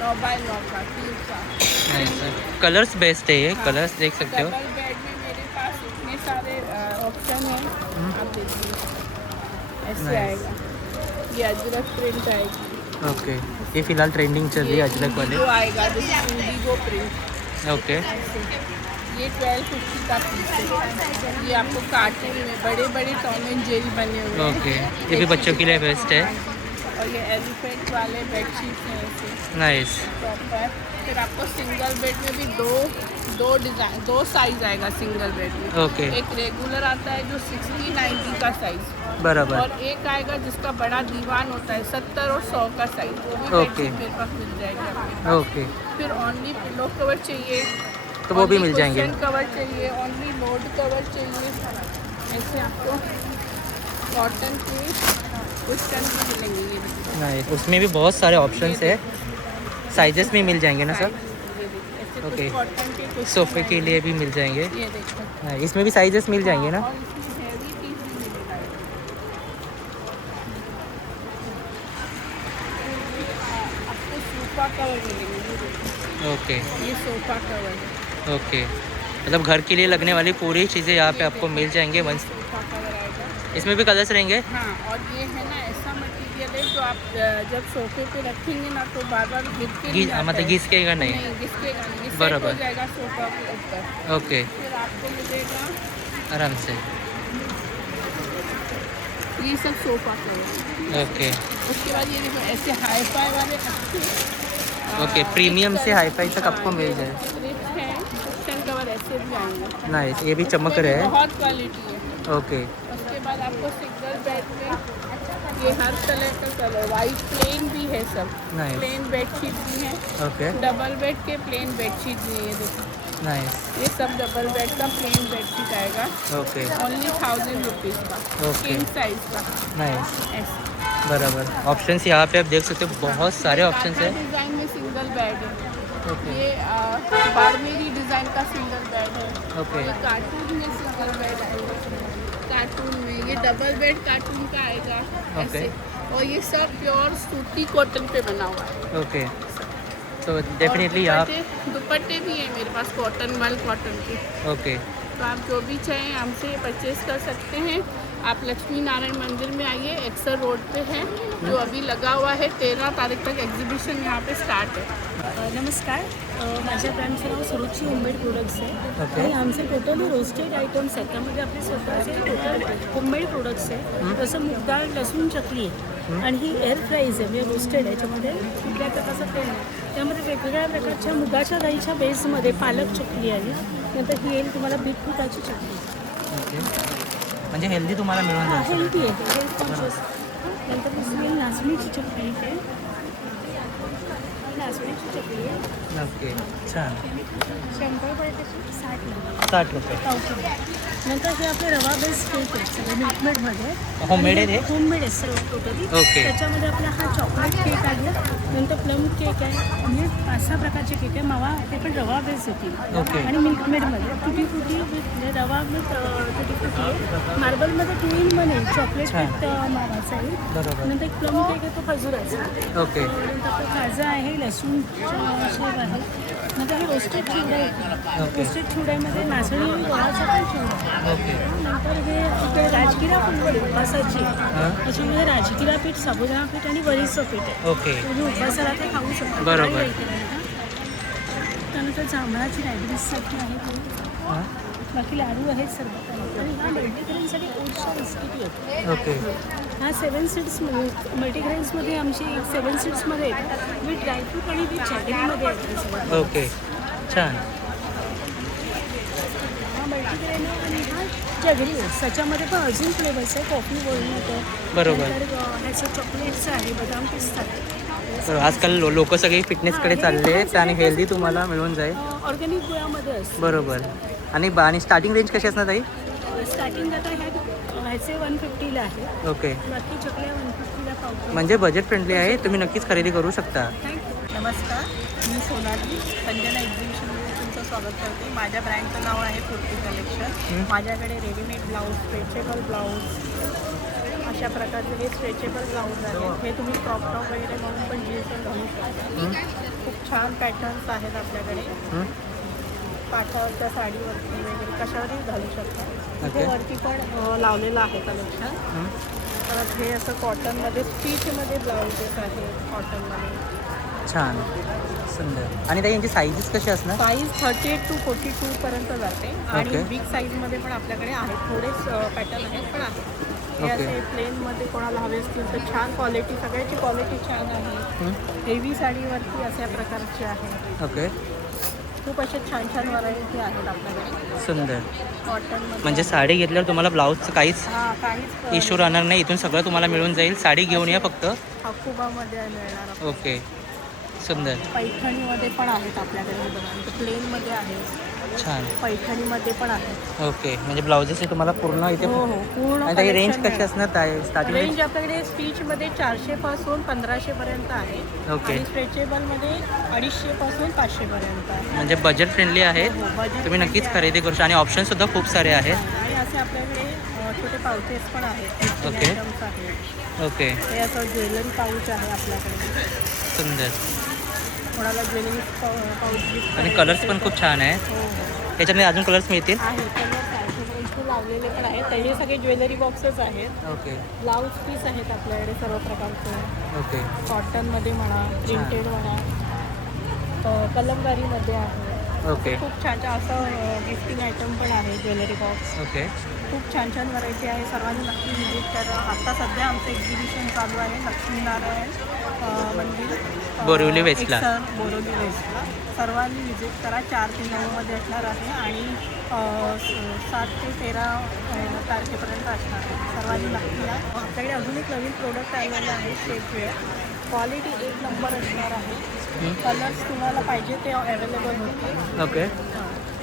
9x9 का, 3 का. नाइस. कलर्स बेस्ट है ये. हाँ, कलर्स देख सकते हो. डबल बेड में मेरे पास इतने सारे ऑप्शन हैं. आप देखिए ऐसे Nice. आएगा. ये अजरक प्रिंट आएगी. ओके. ये फिलहाल ट्रेंडिंग चल रही है अजरक वाले. इंडिगो आएगा, जैसे इंडिगो प्रिंट. ओके. ऐसे ये 1250 का पीस है. ये आपको कार्टून में बड़े बड़े टॉम एंड जेरी बने हुए हैं. ओके. ये भी बच्चों के लिए बेस्ट है. और ये एलिफेंट वाले बेडशीट हैं ऐसे नाइस. प्रॉपर. फिर आपको सिंगल बेड में भी दो डिज़ाइन, 2 साइज आएगा सिंगल बेड में. ओके. एक रेगुलर आता है जो 60-90 का साइज. बराबर. और एक आएगा जिसका बड़ा दीवान होता है 70 और 100 का साइज. वो भी ओके. बेडशीट मेरे पास मिल जाएगा आपके पास. ओके. फिर ओनली पिलो कवर चाहिए तो वो भी मिल only जाएंगे. cushion कवर चाहिए, ओनली लोड कवर चाहिए. ऐसे आपको कॉटन के कुशन भी मिलेंगे. ये देखिए. नाइस. उसमें भी बहुत सारे ऑप्शंस है. साइजेस भी मिल जाएंगे ना सब? ये देखिए, ऐसे कुछ ओके. कॉटन के कुशन सोफे के आएंगे. लिए भी मिल जाएंगे. ये देखो. नाइस. इसमें भी साइजेस मिल जाएंगे ना? और इसमें हैवी पीस भी मिलेगा. आपको सोफा कवर मिलेंगे. ये देखो. ओके. ये सोफा कवर है. ओके. मतलब घर के लिए लगने वाली पूरी चीज़ें यहाँ पे आपको मिल जाएंगे. वन. सोफा कवर आएगा. इसमें भी कलर्स रहेंगे? हाँ, और ये है ना ऐसा मटेरियल है जो आप जब सोफे पे रखेंगे ना तो बार बार गिर के नहीं जाता मतलब है. घिसकेगा नहीं. नहीं घिसकेगा नहीं. सेट बराबर. हो जाएगा सोफा के ऊपर. ओके. फिर आपको मिलेगा आराम से. ये सब सोफा कवर. ओके. उसके बाद ये देखो ऐसे हाई फाई वाले अच्छे. ओके. प्रीमियम से हाई फाई तक आपको मिल जाए. रिच है. कुशन कवर ऐसे भी आएंगे. नाइस. ये भी चमक रहे हैं. बहुत क्वालिटी है. ओके. उसके बाद आपको सिंगल बेड में ये हर तरह का कलर, वाइट प्लेन भी है सब. नाइस. प्लेन बेडशीट भी है. ओके. डबल बेड के प्लेन बेडशीट भी है. ये देखो. नाइस. ये सब डबल बेड का प्लेन बेडशीट आएगा. ओके. ओनली 1000 रुपीज़ का. ओके. किंग साइज का. नाइस. ऐसे बराबर. ऑप्शंस यहाँ पे आप देख सकते हो. बहुत सारे ऑप्शंस टाटा हैं. डिज़ाइन में सिंगल बेड है. ओके. ये बारमेरी डिज़ाइन का सिंगल बेड है. ओके. ये कार्टून में सिंगल बेड आएगा. कार्टून में ये डबल बेड कार्टून का आएगा. ओके. ऐसे और ये सब प्योर सूती कॉटन पे बना हुआ है। ओके, तो डेफिनेटली और आप दुपट्टे भी है मेरे पास कॉटन मल कॉटन के। ओके तो आप जो भी चाहें हमसे परचेज कर सकते हैं। आप लक्ष्मी नारायण मंदिर में आइए, एक्सर रोड पे है, जो अभी लगा हुआ है। 13 तारीख तक एग्जीबिशन यहाँ पे स्टार्ट है। नमस्कार, माझ्या ब्रँडचं नाव सुरुची होममेड प्रोडक्ट्स आहे ओके. आणि आमचे टोटली रोस्टेड आयटम्स आहेत. त्यामध्ये आपले स्वतःचे टोटल होममेड प्रोडक्ट्स आहे. जसं मुगडाळ लसूण चकली आहे आणि ही एअर फ्राईज आहे, म्हणजे रोस्टेड आहे. याच्यामध्ये कुठल्या प्रकारचं तेल आहे. त्यामध्ये वेगवेगळ्या प्रकारच्या मुगाच्या डाळीच्या बेसमध्ये पालक चकली आहे. नंतर ही येईल तुम्हाला बीटरूटाची चकली. ओके, म्हणजे हेल्दी तुम्हाला मिळून जाईल सगळं. हेल्दी आहे, हेल्थ कॉन्शियस. नंतर दुसरी येईल नाचणीची चकली आहे. नाचणीची चकली आहे. ओके, छान. 100 बटाट्याची 60 60 रुपये. नंतर हे आपले रवा बेस केक आहेत सगळे मिल्कमेडमध्ये. होममेड आहे हे? होममेड आहे सर्व टोटली. ओके. त्याच्यामध्ये आपला हा चॉकलेट केक आहे, नंतर प्लम केक आहे, म्हणजे 5-6 प्रकारचे केक आहे. मावा ते पण रवा बेस येतील. ओके. आणि मिल्कमेडमध्ये तुटी फ्रुटी म्हणजे रवा विथ तुटी फ्रुटी आहे. मार्बलमध्ये 2 in 1 आहे, चॉकलेट छान. विथ मावाचा आहे. बरोबर. नंतर एक प्लम केक आहे, तो खजुराचा. ओके. नंतर आपलं खाजा आहे, लसूण शेव आहे. नंतर हे रोस्टेड चिवडा आहे. ओके. रोस्टेड चिवड्यामध्ये नाचणी आणि गव्हाचा पण चिवडा आहे. ओके. नंतर हे इकडे राजगिरा फुलवडी उपासाची. हां. त्याच्यामध्ये राजगिरा पीठ, साबुदाणा पीठ आणि वरीचं पीठ आहे. ओके. तुम्ही उपासाला ते खाऊ शकता. बरोबर. आणि ऐकलं. त्यानंतर जांभळाची डायबिटीससाठी आहे ती. हां. बाकी लाडू आहेत सर्व. आणि ह्या मल्टीग्रेनसाठी ओट्सच्या बिस्किटी आहेत. ओके. हा 7 सीड्स मल्टीग्रेन्समध्ये आमची 7 सीड्समध्ये आहेत. विथ ड्रायफ्रूट आणि विथ चॅगरीमध्ये आहेत हे सगळं. ओके, छान. हा मल्टीग्रेन आहे आणि हा जॅगरी आहे. त्याच्यामध्ये पण अजून फ्लेवर्स आहे. कॉफी बोलणं बरोबर. नंतर ह्याचं चॉकलेटचं आहे, बदाम पिस्ता आहे. तर आजकाल लोक सगळे फिटनेसकडे चालले आहेत आणि हेल्दी तुम्हाला मिळून जाईल. ऑर्गॅनिक गोळ्यामध्ये असतं. बरोबर. आणि स्टार्टिंग रेंज कशी असणार ताई? स्टार्टिंग आता ह्याचे 150ला आहे. ओके, बाकी चकल्या 150ला पावतो. म्हणजे बजेट फ्रेंडली आहे, तुम्ही नक्कीच खरेदी करू शकता. थँक्यू. नमस्कार, मी सोनाली संजना एक्झिबिशनमध्ये तुमचं स्वागत करते. माझ्या ब्रँडचं नाव आहे कुर्ती कलेक्शन. माझ्याकडे रेडीमेड ब्लाऊज, स्ट्रेचेबल ब्लाऊज, अशा प्रकारचे हे स्ट्रेचेबल ब्लाऊज आहेत. हे तुम्ही क्रॉप टॉप वगैरे म्हणून पण जीन्स घालू शकता. खूप छान पॅटर्न्स आहेत आपल्याकडे. पाठावरच्या साडीवरती वगैरे कशावरही घालू शकता. ओके. इथे वरती पण लावलेलं आहे कलेक्शन. परत हे असं कॉटनमध्ये स्टिचमध्ये ब्लाउजेस आहेत कॉटनमध्ये. छान, सुंदर. आणि ताई यांची साईजेस कशी असणार? साईज 38 to 42 पर्यंत जाते. आणि ओके. बिग साईजमध्ये पण आपल्याकडे आहेत, थोडेच पॅटर्न आहेत पण आहेत. हे ओके. असे प्लेनमध्ये कोणाला हवे असतील तर छान क्वालिटी, सगळ्याची क्वालिटी छान आहे. हेवी साडीवरती अशा प्रकारचे आहे. ओके, खूप असे छान छान व्हरायटी आहेत आपल्याकडे सुंदर. कॉटनमध्ये. म्हणजे साडी घेतल्यावर तुम्हाला ब्लाऊजचं काहीच काहीच इश्यू राहणार नाही. इथून सगळं तुम्हाला मिळून जाईल. साडी घेऊन या फक्त. हाकुबामध्ये मिळणार आपल्याला. ओके, सुंदर, पैठणीमध्ये पण आहेत आपल्याकडे. बघा प्लेनमध्ये आहे, छान. पैठणीमध्ये पण आहेत. ओके, म्हणजे ब्लाउजेस हे तुम्हाला पूर्ण इथे. हो हो, पूर्ण आणि ताई रेंज collection कशी असणार ताई? स्टार्टिंग रेंज आपल्याकडे स्टिचमध्ये 400 पासून 1500 पर्यंत आहे. ओके. आणि स्ट्रेचेबलमध्ये 250 पासून 500 पर्यंत आहे. म्हणजे बजेट फ्रेंडली आहे, हो, budget तुम्ही नक्कीच friendly खरेदी करू शकता. आणि ऑप्शनसुद्धा खूप सारे आहेत. आणि असे आपल्याकडे छोटे पाउचेस पण आहेत. ओके. आयटम्स आहेत. ओके, हे असं ज्वेलरी पाऊच आहे आपल्याकडे. सुंदर. कोणाला ज्वेलरी पाऊच गिफ्ट आणि कलर्स पण खूप छान आहे. हो हो याच्यामध्ये अजून कलर्स मिळतील. आहे. कलर्स आहेत इथे लावलेले पण आहेत. हे सगळे ज्वेलरी बॉक्सेस आहेत. ओके. ब्लाऊज पीस आहेत आपल्याकडे सर्व प्रकारचे. ओके, कॉटनमध्ये म्हणा, प्रिंटेड म्हणा, कलमकारीमध्ये आहे. ओके. खूप छान छान असं गिफ्टिंग आयटम पण आहे. ज्वेलरी बॉक्स ओके, खूप छान छान व्हरायटी आहे. सर्वांनी नक्की व्हिजिट करा. आत्ता सध्या आमचं एक्झिबिशन चालू आहे लक्ष्मीनारायण मंदिर, बोरिवली वेस्टला. बोरिवली वेस्टला. सर्वांनी व्हिजिट करा. 4 ते 9मध्ये असणार आहे आणि 7 ते 13 तारखेपर्यंत असणार आहे. सर्वांनी नक्की या. आपल्याकडे अजून एक नवीन प्रोडक्ट आलेलं आहे शेपवेअर. क्वालिटी 1 नंबर असणार आहे. कलर्स तुम्हाला पाहिजे ते अवेलेबल होते. ओके.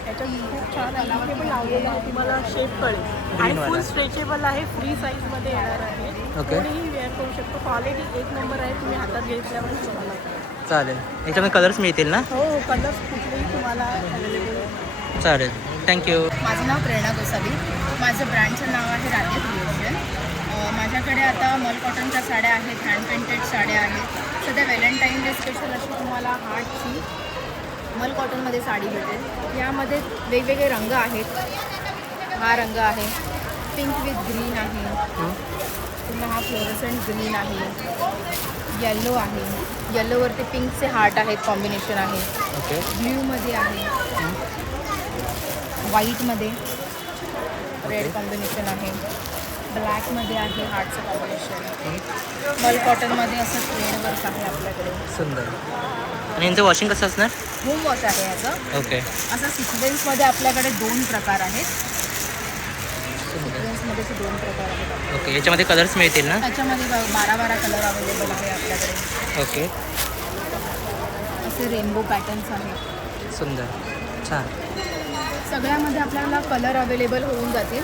त्याच्यात खूप छान आहे. इथे पण लावलेलं आहे, तुम्हाला शेप कळेल. आणि फुल स्ट्रेचेबल आहे, फ्री साईजमध्ये येणार आहे. ओके. कोणीही वेअर करू शकतो. क्वालिटी 1 नंबर आहे. तुम्ही हातात घेतल्यावर तुम्हाला चालेल. याच्यामध्ये कलर्स मिळतील ना? हो, कलर्स कुठलेही तुम्हाला अवेलेबल होते. चालेल, थँक्यू. माझं नाव प्रेरणा गोसावी. माझं ब्रँडचं नाव आहे राधे क्रिएशन. माझ्याकडे आता मल कॉटनच्या साड्या आहेत, हँड पेंटेड साड्या आहेत. सध्या व्हॅलेंटाईन डे स्पेशल अशी तुम्हाला हार्टची मल कॉटनमध्ये साडी भेटेल. यामध्ये वेगवेगळे रंग आहेत. हा रंग आहे, पिंक विथ ग्रीन आहे, पुन्हा हा फ्लोरोसंट ग्रीन आहे, येल्लो आहे, येल्लोवरती पिंकचे हार्ट आहेत, कॉम्बिनेशन आहे. ओके. ब्ल्यूमध्ये आहे, व्हाईटमध्ये रेड कॉम्बिनेशन आहे, ब्लॅकमध्ये आहे हार्टचं कॉम्बिनेशन. मल कॉटनमध्ये असं थ्रेड वर्क आहे आपल्याकडे. सुंदर. आणि यांचं वॉशिंग कसं असणार? होम वॉश आहे याचं. ओके. असं सिक्वेन्समध्ये आपल्याकडे 2 प्रकार आहेत. सिक्वेन्समध्ये 2 प्रकार आहेत. ओके. याच्यामध्ये कलर्स मिळतील ना? त्याच्यामध्ये 12 कलर अवेलेबल आहे आपल्याकडे. ओके. असे रेनबो पॅटर्न्स आहेत. सुंदर. छान. सगळ्यामध्ये आपल्याला कलर अवेलेबल होऊन जातील.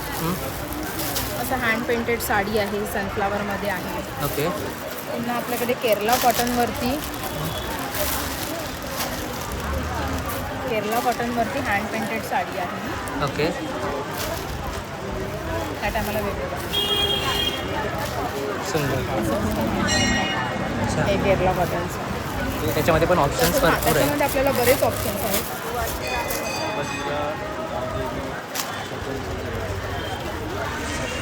असं हँड पेंटेड साडी आहे, सनफ्लावरमध्ये आहे. ओके. पुन्हा आपल्याकडे केरला कॉटनवरती हँड पेंटेड साडी आहे. ओके. त्या टायमाला वेगवेगळं सुंदर. हे केरला कॉटनचं. त्याच्यामध्ये पण ऑप्शन्स भरपूर आहेत. त्याच्यामध्ये आपल्याला बरेच ऑप्शन्स आहेत.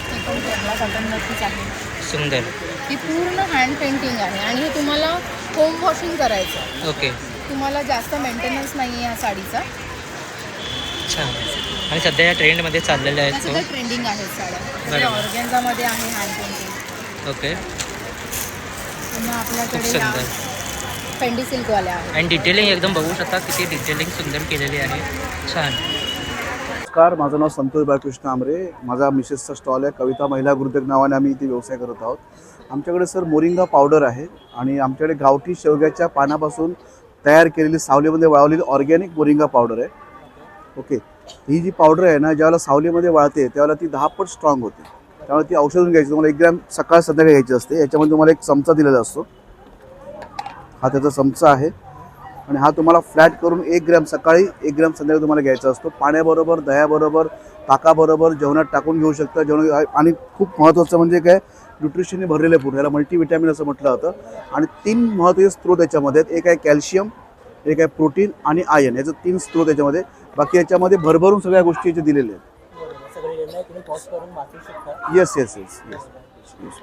हे पण केरला कॉटनवरतीच आहे. सुंदर. ही पूर्ण हँड पेंटिंग आहे आणि हे तुम्हाला होम वॉशिंग करायचं आहे. ओके. तुम्हाला जास्त मेंटेनन्स नाही आहे या साडीचा. छान. आणि सध्या या ट्रेंडमध्ये चाललेल्या या आहेत सगळ्या तो. ट्रेंडिंग आहेत साड्या. बरोबर. ऑर्गेन्झामध्ये आहे हँड पेंटिंग. ओके. पुन्हा खूप आपल्याकडे या सुंदर. पेंडी सिल्कवाल्या आहेत. आणि डिटेलिंग एकदम बघू शकता किती डिटेलिंग सुंदर केलेली आहे. छान. नमस्कार, माझं नाव संतोष बाळकृष्ण आमरे. माझा मिसेसचा स्टॉल आहे, कविता महिला गृहोद्योग नावाने आम्ही इथे व्यवसाय करत आहोत. आमच्याकडे सर मोरिंगा पावडर आहे आणि आमच्याकडे गावठी शेवग्याच्या पानापासून तयार केलेली सावलीमध्ये वाळवलेली ऑर्गॅनिक मोरिंगा पावडर आहे. ओके. ही जी पावडर आहे ना, ज्यावेळेला सावलीमध्ये वाळते त्यावेळेला ती 10 पट स्ट्रॉंग होते. त्यामुळे ती औषधून घ्यायची. तुम्हाला 1 ग्रॅम सकाळ संध्याकाळी घ्यायची असते. याच्यामध्ये तुम्हाला एक चमचा दिलेला असतो. हा त्याचा चमचा आहे आणि हा तुम्हाला फ्लॅट करून 1 ग्रॅम सकाळी 1 ग्रॅम संध्याकाळी तुम्हाला घ्यायचा असतो. पाण्याबरोबर, दह्याबरोबर, ताकाबरोबर जेवणात टाकून घेऊ शकता. आणि खूप महत्त्वाचं म्हणजे काय, न्यूट्रिशनने भरलेलं आहे पूर्ण. याला मल्टीव्हिटॅमिन असं म्हटलं जातं. आणि 3 महत्त्वाचे स्त्रोत याच्यामध्ये आहेत. एक आहे कॅल्शियम, एक आहे प्रोटीन आणि आयर्न. याचं 3 स्त्रोत याच्यामध्ये. बाकी याच्यामध्ये भरभरून सगळ्या गोष्टी याच्या दिलेल्या आहेत. Yes yes yes yes yes.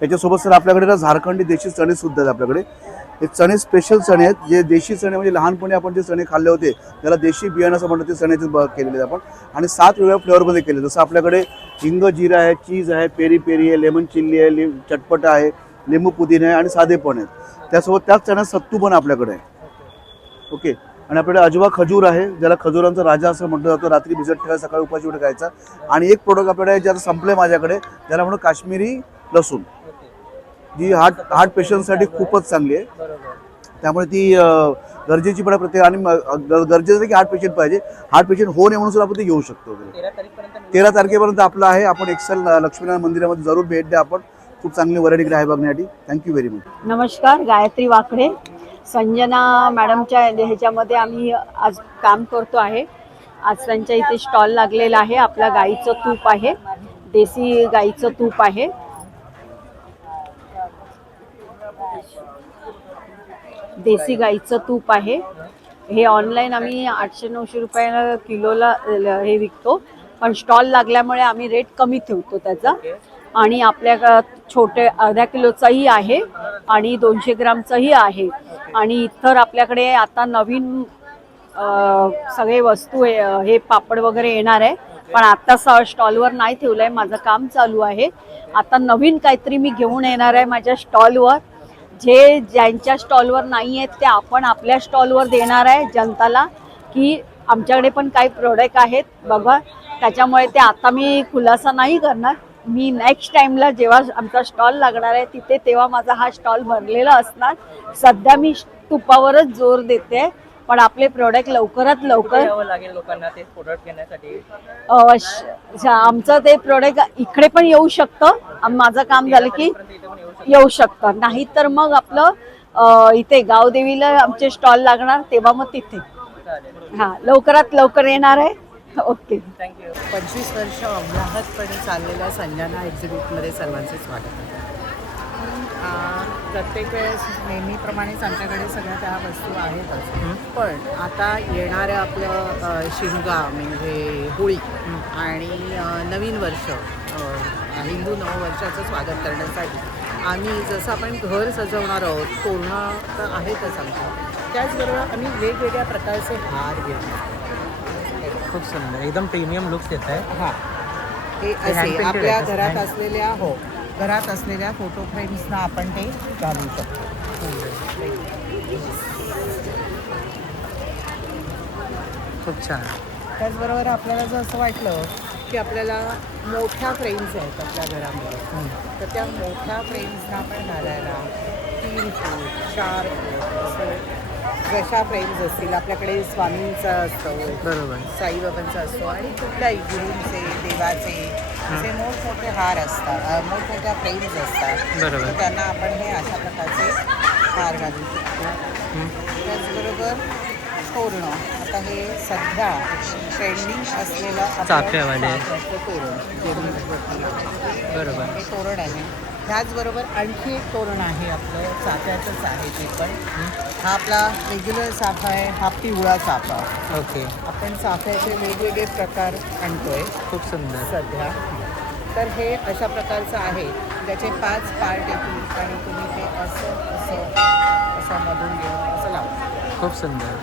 त्याच्यासोबत सर आपल्याकडे ना झारखंडी देशी चणे सुद्धा आहेत आपल्याकडे. हे चणे स्पेशल चणे आहेत, जे देशी चणे म्हणजे लहानपणी आपण जे चणे खाल्ले होते त्याला देशी बियाणं असं म्हणतात, ते चण्याचे केलेले आहेत आपण. आणि 7 वेगवेगळ्या फ्लेवरमध्ये केले. जसं आपल्याकडे हिंग जिरा आहे, चीज आहे, पेरी पेरी आहे, लेमन चिल्ली आहे, चटपट आहे, लिंबू पुदिना आहे आणि साधे पण आहेत. त्यासोबत त्याच चण्यात सत्तू पण आपल्याकडे आहे. ओके. आणि आपल्याकडे अजवा खजूर आहे, ज्याला खजुरांचा राजा असं म्हटलं जातं. रात्री भिजत ठेवायचा, सकाळी उपाशी उठे खायचा. आणि एक प्रोडक्ट आपल्याकडे ज्याला संपलं आहे माझ्याकडे, त्याला म्हणून काश्मीरी लसूण, जी हार्ट पेशंटसाठी खूपच चांगली आहे. त्यामुळे ती गरजेची पण प्रत्येक. आणि गरजेचं की हार्ट पेशंट पाहिजे, हार्ट पेशंट होऊ नये म्हणून सुद्धा आपण ते घेऊ शकतो. 13 तारखेपर्यंत आपलं आहे. आपण एक्सेल लक्ष्मीनारायण मंदिरामध्ये जरूर भेट द्या. आपण खूप चांगली व्हरायटी आहे बघण्यासाठी. Thank you very much. नमस्कार, गायत्री वाकडे. संजना मॅडमच्या ह्याच्यामध्ये आम्ही आज काम करतो आहे. आज त्यांच्या इथे स्टॉल लागलेला आहे. आपला गाईचं तूप आहे, देसी गाईचं तूप आहे. देसी गाईचं तूप आहे. हे ऑनलाईन आम्ही 800-900 रुपयाला किलोला हे विकतो, पण स्टॉल लागल्यामुळे आम्ही रेट कमी ठेवतो त्याचा. आणि आपल्या छोटे अर्धा किलोचाही आहे आणि 200 ग्रामचाही आहे. आणि इतर आपल्याकडे आता नवीन सगळे वस्तू हे पापड वगैरे येणार आहे, पण आता स्टॉलवर नाही ठेवलं आहे. माझं काम चालू आहे. आता नवीन काहीतरी मी घेऊन येणार आहे माझ्या स्टॉलवर. ज्यांच्या स्टॉलवर नाही आहेत ते आपण आपल्या स्टॉलवर देणार आहे जनताला, की आमच्याकडे पण काही प्रोडक्ट आहेत बघा. त्याच्यामुळे ते आता मी खुलासा नाही करणार. मी नेक्स्ट टाईमला जेव्हा आमचा स्टॉल लागणार आहे तिथे, तेव्हा माझा हा स्टॉल भरलेला असणार. सध्या मी तुपावरच जोर देते, पण आपले प्रोडक्ट लवकरात लवकर लागेल लोकांना ते प्रोडक्ट घेण्यासाठी. आमचं ते प्रोडक्ट इकडे पण येऊ शकतं. माझं काम झालं की येऊ शकतं. नाही तर मग आपलं इथे गावदेवीला आमचे स्टॉल लागणार, तेव्हा मग तिथे. हां, लवकरात लवकर येणार आहे. ओके. थँक्यू. 25 वर्ष अव्याहतपणे चाललेल्या संजना एक्झिबिटमध्ये सर्वांचे स्वागत आहे. प्रत्येक वेळेस नेहमीप्रमाणेच आमच्याकडे सगळ्या त्या वस्तू आहेतच, पण आता येणारं आपलं शिमगा म्हणजे होळी आणि नवीन वर्ष हिंदू नववर्षाचं स्वागत करण्यासाठी आम्ही जसं आपण घर सजवणार आहोत, तोरणं तर आहेतच आमच्या, त्याचबरोबर आम्ही वेगवेगळ्या प्रकारचे हार घेतो. खूप सुंदर, एकदम प्रीमियम लुक्स देत आहे. हां, हे hand असे painted आपल्या आहेत, घरात hand- असलेल्या घरात असलेल्या फोटो फ्रेम्सना आपण ते घालू शकतो. खूप छान. त्याचबरोबर आपल्याला जर असं वाटलं की आपल्याला मोठ्या फ्रेम्स आहेत आपल्या घरामध्ये, तर त्या मोठ्या फ्रेम्सना आपण घालायला 3 फूट 4 फूट असं जशा फ्रेम्स असतील आपल्याकडे स्वामींचा असतो, बरोबर. साईबाबांचा असतो आणि कुठल्याही गुरूंचे देवाचे असे मोठमोठे हार असतात, मोठमोठ्या फ्रेम्स असतात. बरोबर. तर त्यांना आपण हे अशा प्रकारचे हार घालू शकतो. त्याचबरोबर तोरणं, आता हे सध्या ट्रेंडिंग असलेलं आपलं चाफ्यावाले. चाफ्याचं तोरण जे गणपतीला लावतात. बरोबर. हे तोरण आहे. त्याचबरोबर आणखी एक तोरण आहे आपलं चाफ्याचंच आहे ते पण. हा आपला रेग्युलर चाफा आहे, हा पिवळा चाफा. ओके. आपण चाफ्याचे वेगवेगळे प्रकार आणतोय खूप सुंदर. सध्या. तर हे अशा प्रकारचं आहे, त्याचे 5 पार्ट येतील आणि तुम्ही ते असं असं असं मधून घेऊन असं लावता. खूप सुंदर.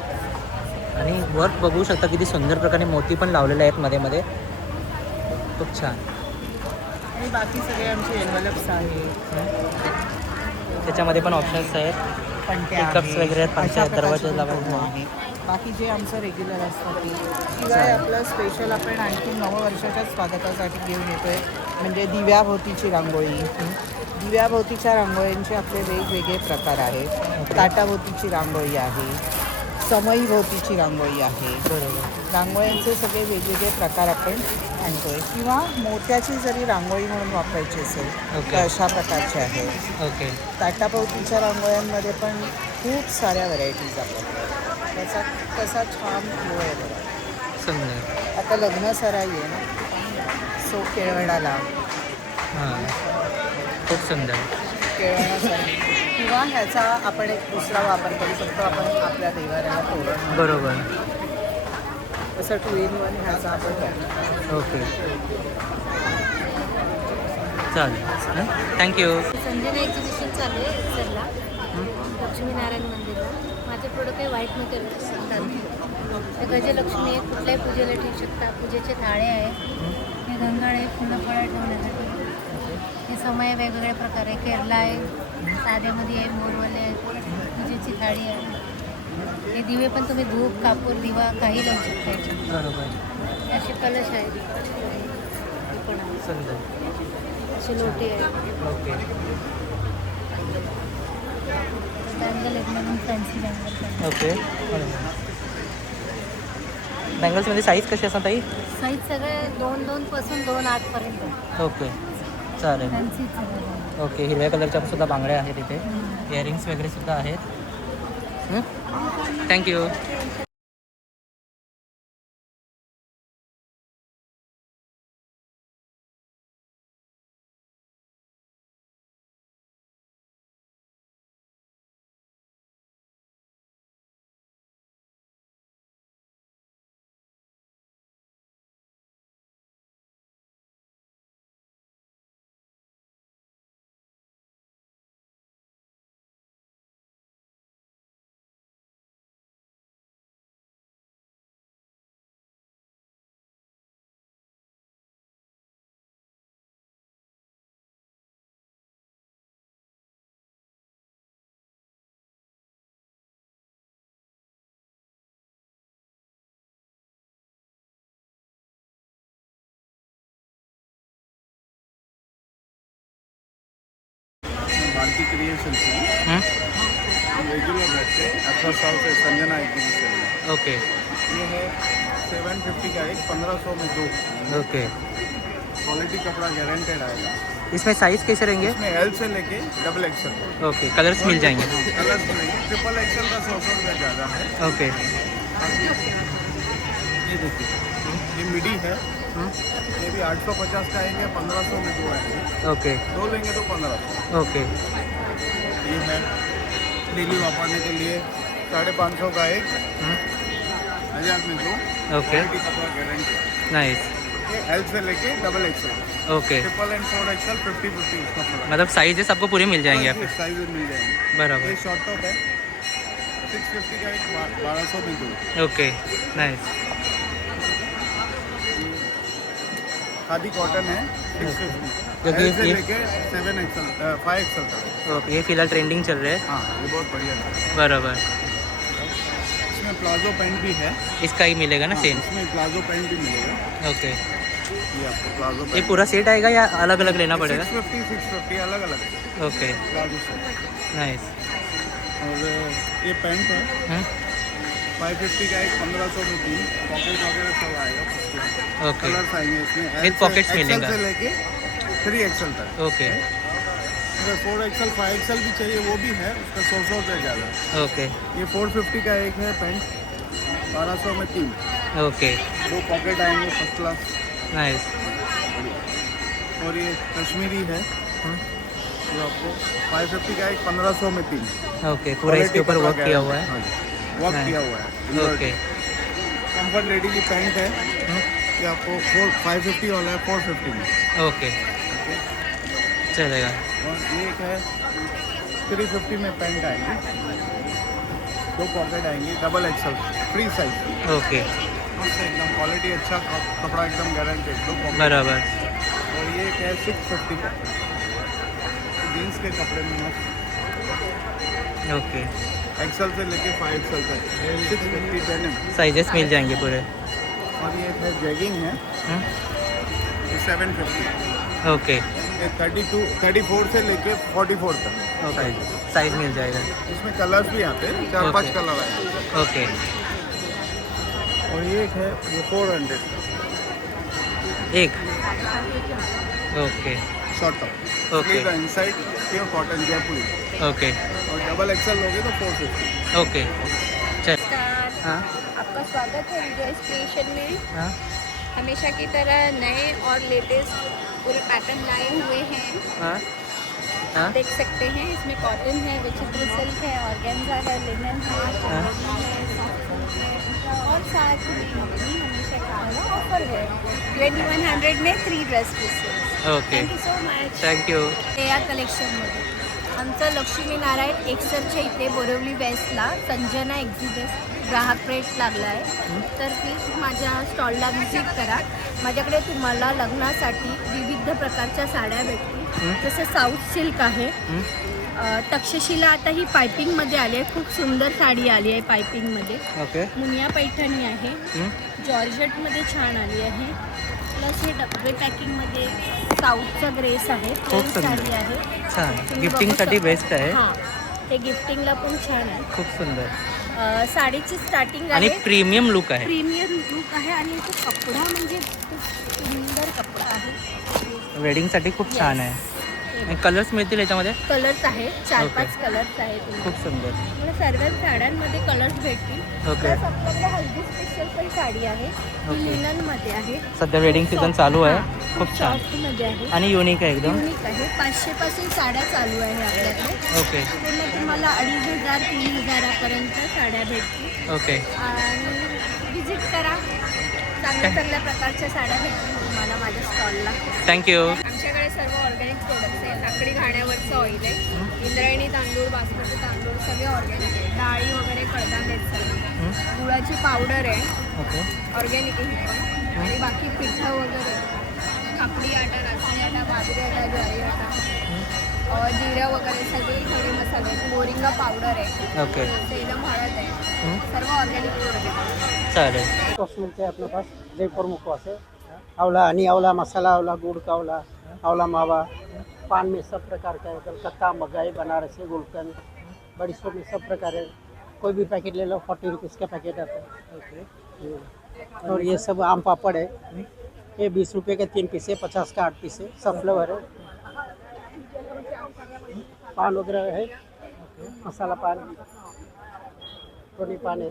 आणि वर्क बघू शकता किती सुंदर प्रकारे मोती पण लावलेले आहेत मध्ये मध्ये. खूप छान. आणि बाकी सगळे आमचे एन्व्हलप्स आहेत, त्याच्यामध्ये पण ऑप्शन्स आहेत. पणत्या Pickups आहेत, वगैरे आहेत, पणत्या अशा आहेत, दरवाजे प्रकारचे लावायचे. तोरणं आहेत. बाकी जे आमचं रेग्युलर असतं ते. शिवाय आपलं स्पेशल आपण आणखी नववर्षाच्या स्वागतासाठी घेऊन येतोय म्हणजे दिव्याभोवतीची रांगोळी. दिव्याभोवतीच्या रांगोळ्यांचे आपले वेगवेगळे प्रकार आहेत. ताटाभोवतीची रांगोळी आहे, समईभोवतीची रांगोळी आहे. बरोबर. रांगोळ्यांचे सगळे वेगवेगळे प्रकार आपण आणतोय. किंवा मोत्याची जरी रांगोळी म्हणून वापरायची असेल ओके. तर अशा प्रकारचे आहेत. ओके. ताटाभोवतीच्या रांगोळ्यांमध्ये पण खूप साऱ्या व्हरायटीज आपल्याकडे. त्याचा कसा छान फ्लो आहे बघा. सुंदर. आता लग्न सराई आहे ना, सो केळवणाला हां. खूप सुंदर. केळवणा सराई किंवा ह्याचा आपण एक दुसरा वापर करू शकतो. आपण आपल्या देवाऱ्याला तोरण, बरोबर. तसं 2 in 1 ह्याचा आपण करतो. ओके. चालेल. थँक्यू. संजना एक्झिबिशन चालू आहे सरला लक्ष्मीनारायण मंदिरला. माझे प्रोडक्ट आहे व्हाईट मटेरियल असतात. ते गजलक्ष्मी आहे, कुठल्याही पूजेला ठेवू शकता. पूजेचे थाळे आहेत, हे गंगाळ आहे फुलं फळं ठेवण्यासाठी. हे समय वेगवेगळ्या प्रकारे केरला आहे, साध्यामध्ये आहे, मोरवाले आहे, पूजेची थाळी आहे. हे दिवे पण तुम्ही धूप कापूर दिवा काही लावू शकता याच्यात. बरोबर. असे कलश आहेत, हे पण आहे. सुंदर. असे लोटे आहेत. ओके. बँगल आहेत म्हणून फॅन्सी बँगल. ओके. बँगल्समध्ये साईज कशी असतात ताई? साईज सगळे 2-2 पासून 2-8 पर्यंत. ओके. चालेल. फॅन्सी सगळं. ओके. हिरव्या कलरच्या पण सुद्धा बांगड्या आहेत इथे. इयरिंग्स वगैरे सुद्धा आहेत. थँक्यू. भारती क्रिएशन रेग्युलर भेटते अथवा से संजना एग्जीबिशन ओके. ये है 750 का एक, 1500 में 2. ओके. क्वालिटी कपड़ा गारंटेड आएगा. इसमें साइज़ कैसे रहेंगे? इसमें एल से लेके double Excel okay. Colours mill जाएंगे. कलर्स मिलेंगे. ट्रिपल एक्सल का 100 रुपये ज़्यादा है. ओके. ये देखिए, ये मिडी है, ये भी 850 का आएंगे, 1500 में 2 आएंगे, ओके 2 लेंगे तो 1500। ओके ये है डेली वापरने के लिए 550 का एक, 1000 में 2, ओके कपड़ा गारंटी। नाइस ये एल से लेके double XL, okay triple end 4 XL 50-50 उसका फर्क। मतलब साइजेस आपको पूरे मिल जाएंगे यहाँ पे। साइज मिल जाएंगे। बराबर ये शॉर्ट टॉप है, 650 का एक, 1200 में 2। ओके नाइस खादी कॉटन है 650, क्योंकि एल से ये- लेके 7 एक्सएल 5 एक्सएल तक। ओके ये फिलहाल ट्रेंडिंग चल रहे हैं। हाँ ये बहुत बढ़िया है। बराबर इसमें प्लाजो पैंट भी है। इसका ही मिलेगा ना हाँ, सेम। इसमें प्लाजो पैंट भी मिलेगा। ओके ये आपको प्लाजो ये पैंट पूरा सेट आएगा या अलग अलग लेना पड़ेगा? 650 अलग अलग ओके प्लाजो सेट। नाइस और ये पैंट है 550 का एक, 1500 में 3, पॉकेट वगैरह सब आएगा। ओके कलर्स आएंगे इसमें, With pockets XL मिलेगा। से लेके 3 एक्सएल तक। ओके अगर 4 एक्सएल 5 एक्सएल भी चाहिए वो भी है, उसका 100 रुपये ज़्यादा। ओके ये 450 का एक है पैंट, 1200 में 3, ओके 2 पॉकेट आएंगे फर्स्ट क्लास। नाइस और ये कश्मीरी है जो आपको 550 का एक, 1500 में 3। ओके पूरा इसके ऊपर वर्क किया हुआ है। Work Nice. किया हुआ है। ओके कंफर्ट लेडी की पैंट है कि आपको 550 वाला है 450 में। ओके चलेगा। और ये एक है 350 में पैंट आएंगे, 2 पॉकेट आएंगे, double XL free size. Okay मस्त एकदम क्वालिटी अच्छा, कपड़ा एकदम गारंटेड, 2 पॉकेट। बराबर और ये एक है 650 का, जीन्स के कपड़े में मस्त, ओके एक्सएल से लेके 5 एक्सएल तक 650 डेनिम। साइजेस मिल जाएंगे पूरे। और ये है जैगिंग है, ये 750। ओके ये 34 से लेके 44 तक ओके साइज मिल जाएगा। इसमें कलर्स भी आते हैं, 4-5 Okay. कलर आए। ओके और ये एक है ये 400 एक okay short top. Okay inside pure cotton Jaipuri. Okay और डबल एक्सएल लोगे तो 450। ओके चल हाँ आपका स्वागत है विजय क्रिएशन में। हाँ हमेशा की तरह नए और लेटेस्ट पूरे पैटर्न लाए हुए हैं। हाँ हाँ देख सकते हैं इसमें कॉटन है, विचित्र सिल्क है, ऑर्गेन्जा है, लिनन है, हाँ। और साथ में हमेशा का ऑफर है 2100 में 3 dress pieces. Okay thank you so much. Thank you. या कलेक्शनमध्ये आमचं लक्ष्मीनारायण एकसरच्या इथे बोरिवली वेस्टला संजना एक्झिबिट ग्राहक पेठ लागला आहे, तर प्लीज माझ्या स्टॉलला व्हिजिट करा. माझ्याकडे तुम्हाला लग्नासाठी विविध प्रकारच्या साड्या भेटतील, जसं साऊथ सिल्क आहे, तक्षशिला आता ही पायपिंगमध्ये आली आहे, खूप सुंदर साडी आली आहे पायपिंगमध्ये. ओके मुनिया पैठणी आहे, जॉर्जेटमध्ये छान आली आहे, प्लस हे डब्बे पॅकिंगमध्ये साऊथचा ड्रेस आहे, खूप प्लेन सुंदर. साडी आहे. छान तुम्ही गिफ्टिंगसाठी बघू शकता. बेस्ट आहे. हां हे गिफ्टिंगला पण छान आहे. खूप सुंदर साडीची स्टार्टिंग आणि आहे, प्रीमियम लुक आहे. प्रीमियम लुक आहे आणि तो कपडा म्हणजे खूप सुंदर कपडा आहे. वेडिंगसाठी खूप छान आहे. आणि कलर्स मिळतील याच्यामध्ये. कलर्स आहेत, 4-5 Okay. कलर्स आहेत. खूप सुंदर. तुम्हाला सर्व साड्यांमध्ये कलर्स भेटतील. ओके प्लस आपल्याकडे हल्दी स्पेशल पण साडी आहे, Okay. ती लिननमध्ये आहे. सध्या वेडिंग सीझन चालू आहे. हां, खूप छान सॉफ्टमध्ये आहे, आणि युनिक आहे एकदम. युनिक आहे. 500 पासून साड्या चालू आहे आपल्याकडे. ओके पूर्ण तुम्हाला 2500-3000 साड्या भेटतील. ओके आणि विजिट करा, चांगल्या प्रकारच्या साड्या भेटतील तुम्हाला माझ्या स्टॉलला. थँक्यू. आमच्याकडे सर्व ऑर्गॅनिक प्रोडक्ट्स आहेत. लाकडी घाण्यावरचं ऑइल आहे, इंद्रायणी तांदूळ, बासमती तांदूळ सगळे ऑर्गॅनिक आहे. डाळी वगैरे कडधान्य आहेत सर्व. गुळाची पावडर आहे, ओके ऑर्गॅनिक आहे ही पण. आणि बाकी पिठं वगैरे, कापडी आटा, नाचणी आटा, बाजरी आटा, ज्वारी आटा, जिरं वगैरे सगळे खडे मसाले आहेत. मोरिंगा पावडर आहे, ओके सेलम हळद आहे, सर्व ऑर्गॅनिक प्रोडक्ट आहेत. चालेल. टॉस मिलते हैं अपने पास जयपुर मुखवा से। आंवला हनी आंवला, मसाला आंवला, गुड़ का आंवला, आंवला मावा, पान में सब प्रकार का है, कलकत्ता, मगाई, बनारसी, गुलकंद, बड़ी शॉप में सब प्रकार है। कोई भी पैकेट ले लो, 40 रुपीज़ का पैकेट आता है। ओके। और ये सब आम पापड़ है, ये 20 रुपये के 3 पीस है, 50 का 8 पीस है, सब फ्लेवर है। पान वगैरह है, मसाला पान, टोनी पान है,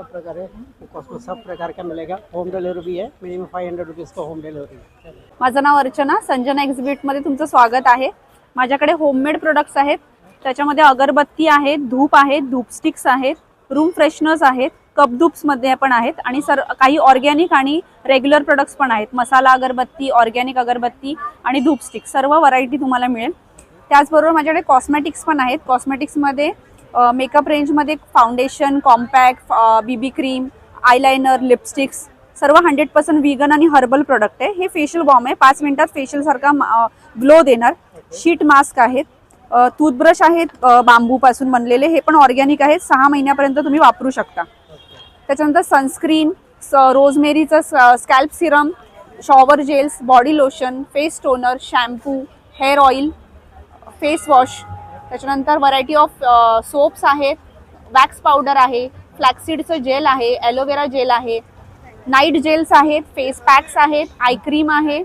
सब प्रकार है कॉस्मेटिक सब प्रकार का मिलेगा। होम डिलीवरी भी है, मिनिमम 500 रुपीज़ का होम डिलीवरी है। माझं नाव अर्चना, संजना एक्झिबिटमध्ये तुमचं स्वागत आहे। माझ्याकडे होममेड प्रोडक्ट्स आहेत, त्याच्यामध्ये अगरबत्ती आहेत, धूप आहेत, धूप स्टिक्स आहेत, रूम फ्रेशनर्स आहेत, कप धूप्समध्ये पण आहेत आणि काही ऑर्गॅनिक आणि रेग्युलर प्रोडक्ट्स पण आहेत। मसाला अगरबत्ती, ऑर्गॅनिक अगरबत्ती आणि धूप स्टिक सर्व व्हरायटी तुम्हाला मिळेल। त्याचबरोबर माझ्याकडे कॉस्मेटिक्स पण आहेत। कॉस्मेटिक्समध्ये मेकअप रेंजमध्ये foundation, compact, BB cream, eyeliner, lipsticks सर्व 100% व्हीगन आणि हर्बल प्रोडक्ट आहे। हे फेशियल बॉम आहे, 5 मिनिटात फेशियल सारखा ग्लो देणार। शीट मास्क आहेत, टूथब्रश आहेत बांबूपासून बनलेले, हे पण ऑर्गॅनिक आहेत, 6 महिन्यापर्यंत तुम्ही वापरू शकता। त्याच्यानंतर सनस्क्रीन, रोजमेरीचं scalp serum, shower gels, body lotion, face toner, shampoo, hair oil, face wash, त्याच्यानंतर व्हरायटी ऑफ सोप्स आहेत, वॅक्स पावडर आहे, फ्लॅक्सीडचं जेल आहे, ॲलोवेरा जेल आहे, नाईट जेल्स आहेत, फेस पॅक्स आहेत, आय क्रीम आहे,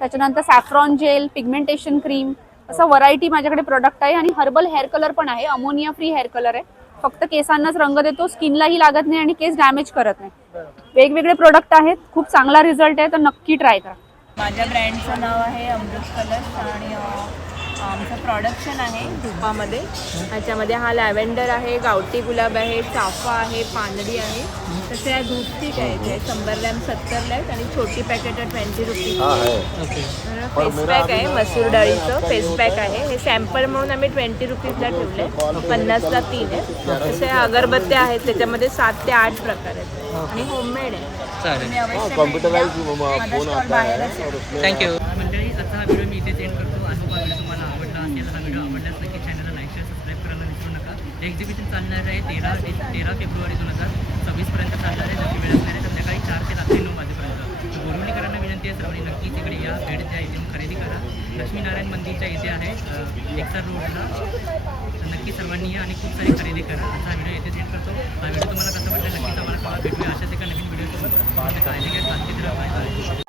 त्याच्यानंतर सॅफ्रॉन जेल, पिगमेंटेशन क्रीम, असं व्हरायटी माझ्याकडे प्रोडक्ट आहे। आणि हर्बल हेअर कलर पण आहे, अमोनिया फ्री हेअर कलर आहे, फक्त केसांनाच रंग देतो, स्किनलाही लागत नाही आणि केस डॅमेज करत नाही। वेगवेगळे प्रोडक्ट आहेत, खूप चांगला रिझल्ट आहे, तर नक्की ट्राय करा। माझ्या ब्रँडचं नाव आहे अमृत कलर्स आणि आमचं प्रोडक्शन आहे धुपामध्ये। ह्याच्यामध्ये हा लॅव्हेंडर आहे, गावठी गुलाब आहे, चाफा आहे, पानडी आहे, तसे या धूप स्टिक आहे ते 100 ग्रॅम 70 आहेत आणि छोटी पॅकेट आहे 20 रुपीज। फेस पॅक आहे, मसूर डाळीचं फेस पॅक आहे, हे सॅम्पल म्हणून आम्ही 20 रुपीजला ठेवले, 50ला 3 आहे। तसे अगरबत्त्या आहेत, त्याच्यामध्ये 7 ते 8 प्रकार आहेत आणि होममेड आहे। तुम्ही अवश्य भेट द्या. माझा स्टॉल बाहेरच आहे। थँक्यू मंडळी, आता हा व्हिडिओ मी इथे एंड करतो। हा व्हिडिओ तुम्हाला आवडला असेल, हा व्हिडिओ आवडल्यास नक्की चॅनलला लाईक शेअर सबस्क्राईब करायला विसरू नका। एक्झिबिशन चालणार आहे 13 फेब्रुवारी 2026 पर्यंत चालणार आहे। नक्की वेळ असणार आहे संध्याकाळी 4 ते रात्री 9 वाजेपर्यंत। बोरिवलीकरांना विनंती आहे, सर्वांनी नक्की तिकडे या, भेट द्या, इथे खरेदी करा। लक्ष्मीनारायण मंदिरच्या इथे आहे एक्सर रोडला, नक्की सर्वांनी या आणि खूप सारी खरेदी करा। असा व्हिडिओ इथे एंड करतो। हा व्हिडिओ तुम्हाला कसा वाटला नक्कीच आम्हाला कळवा। भेटूया अशाच एका नवीन व्हिडिओसोबत। काळजी घ्या, शांतीत राहा, बाय बाय।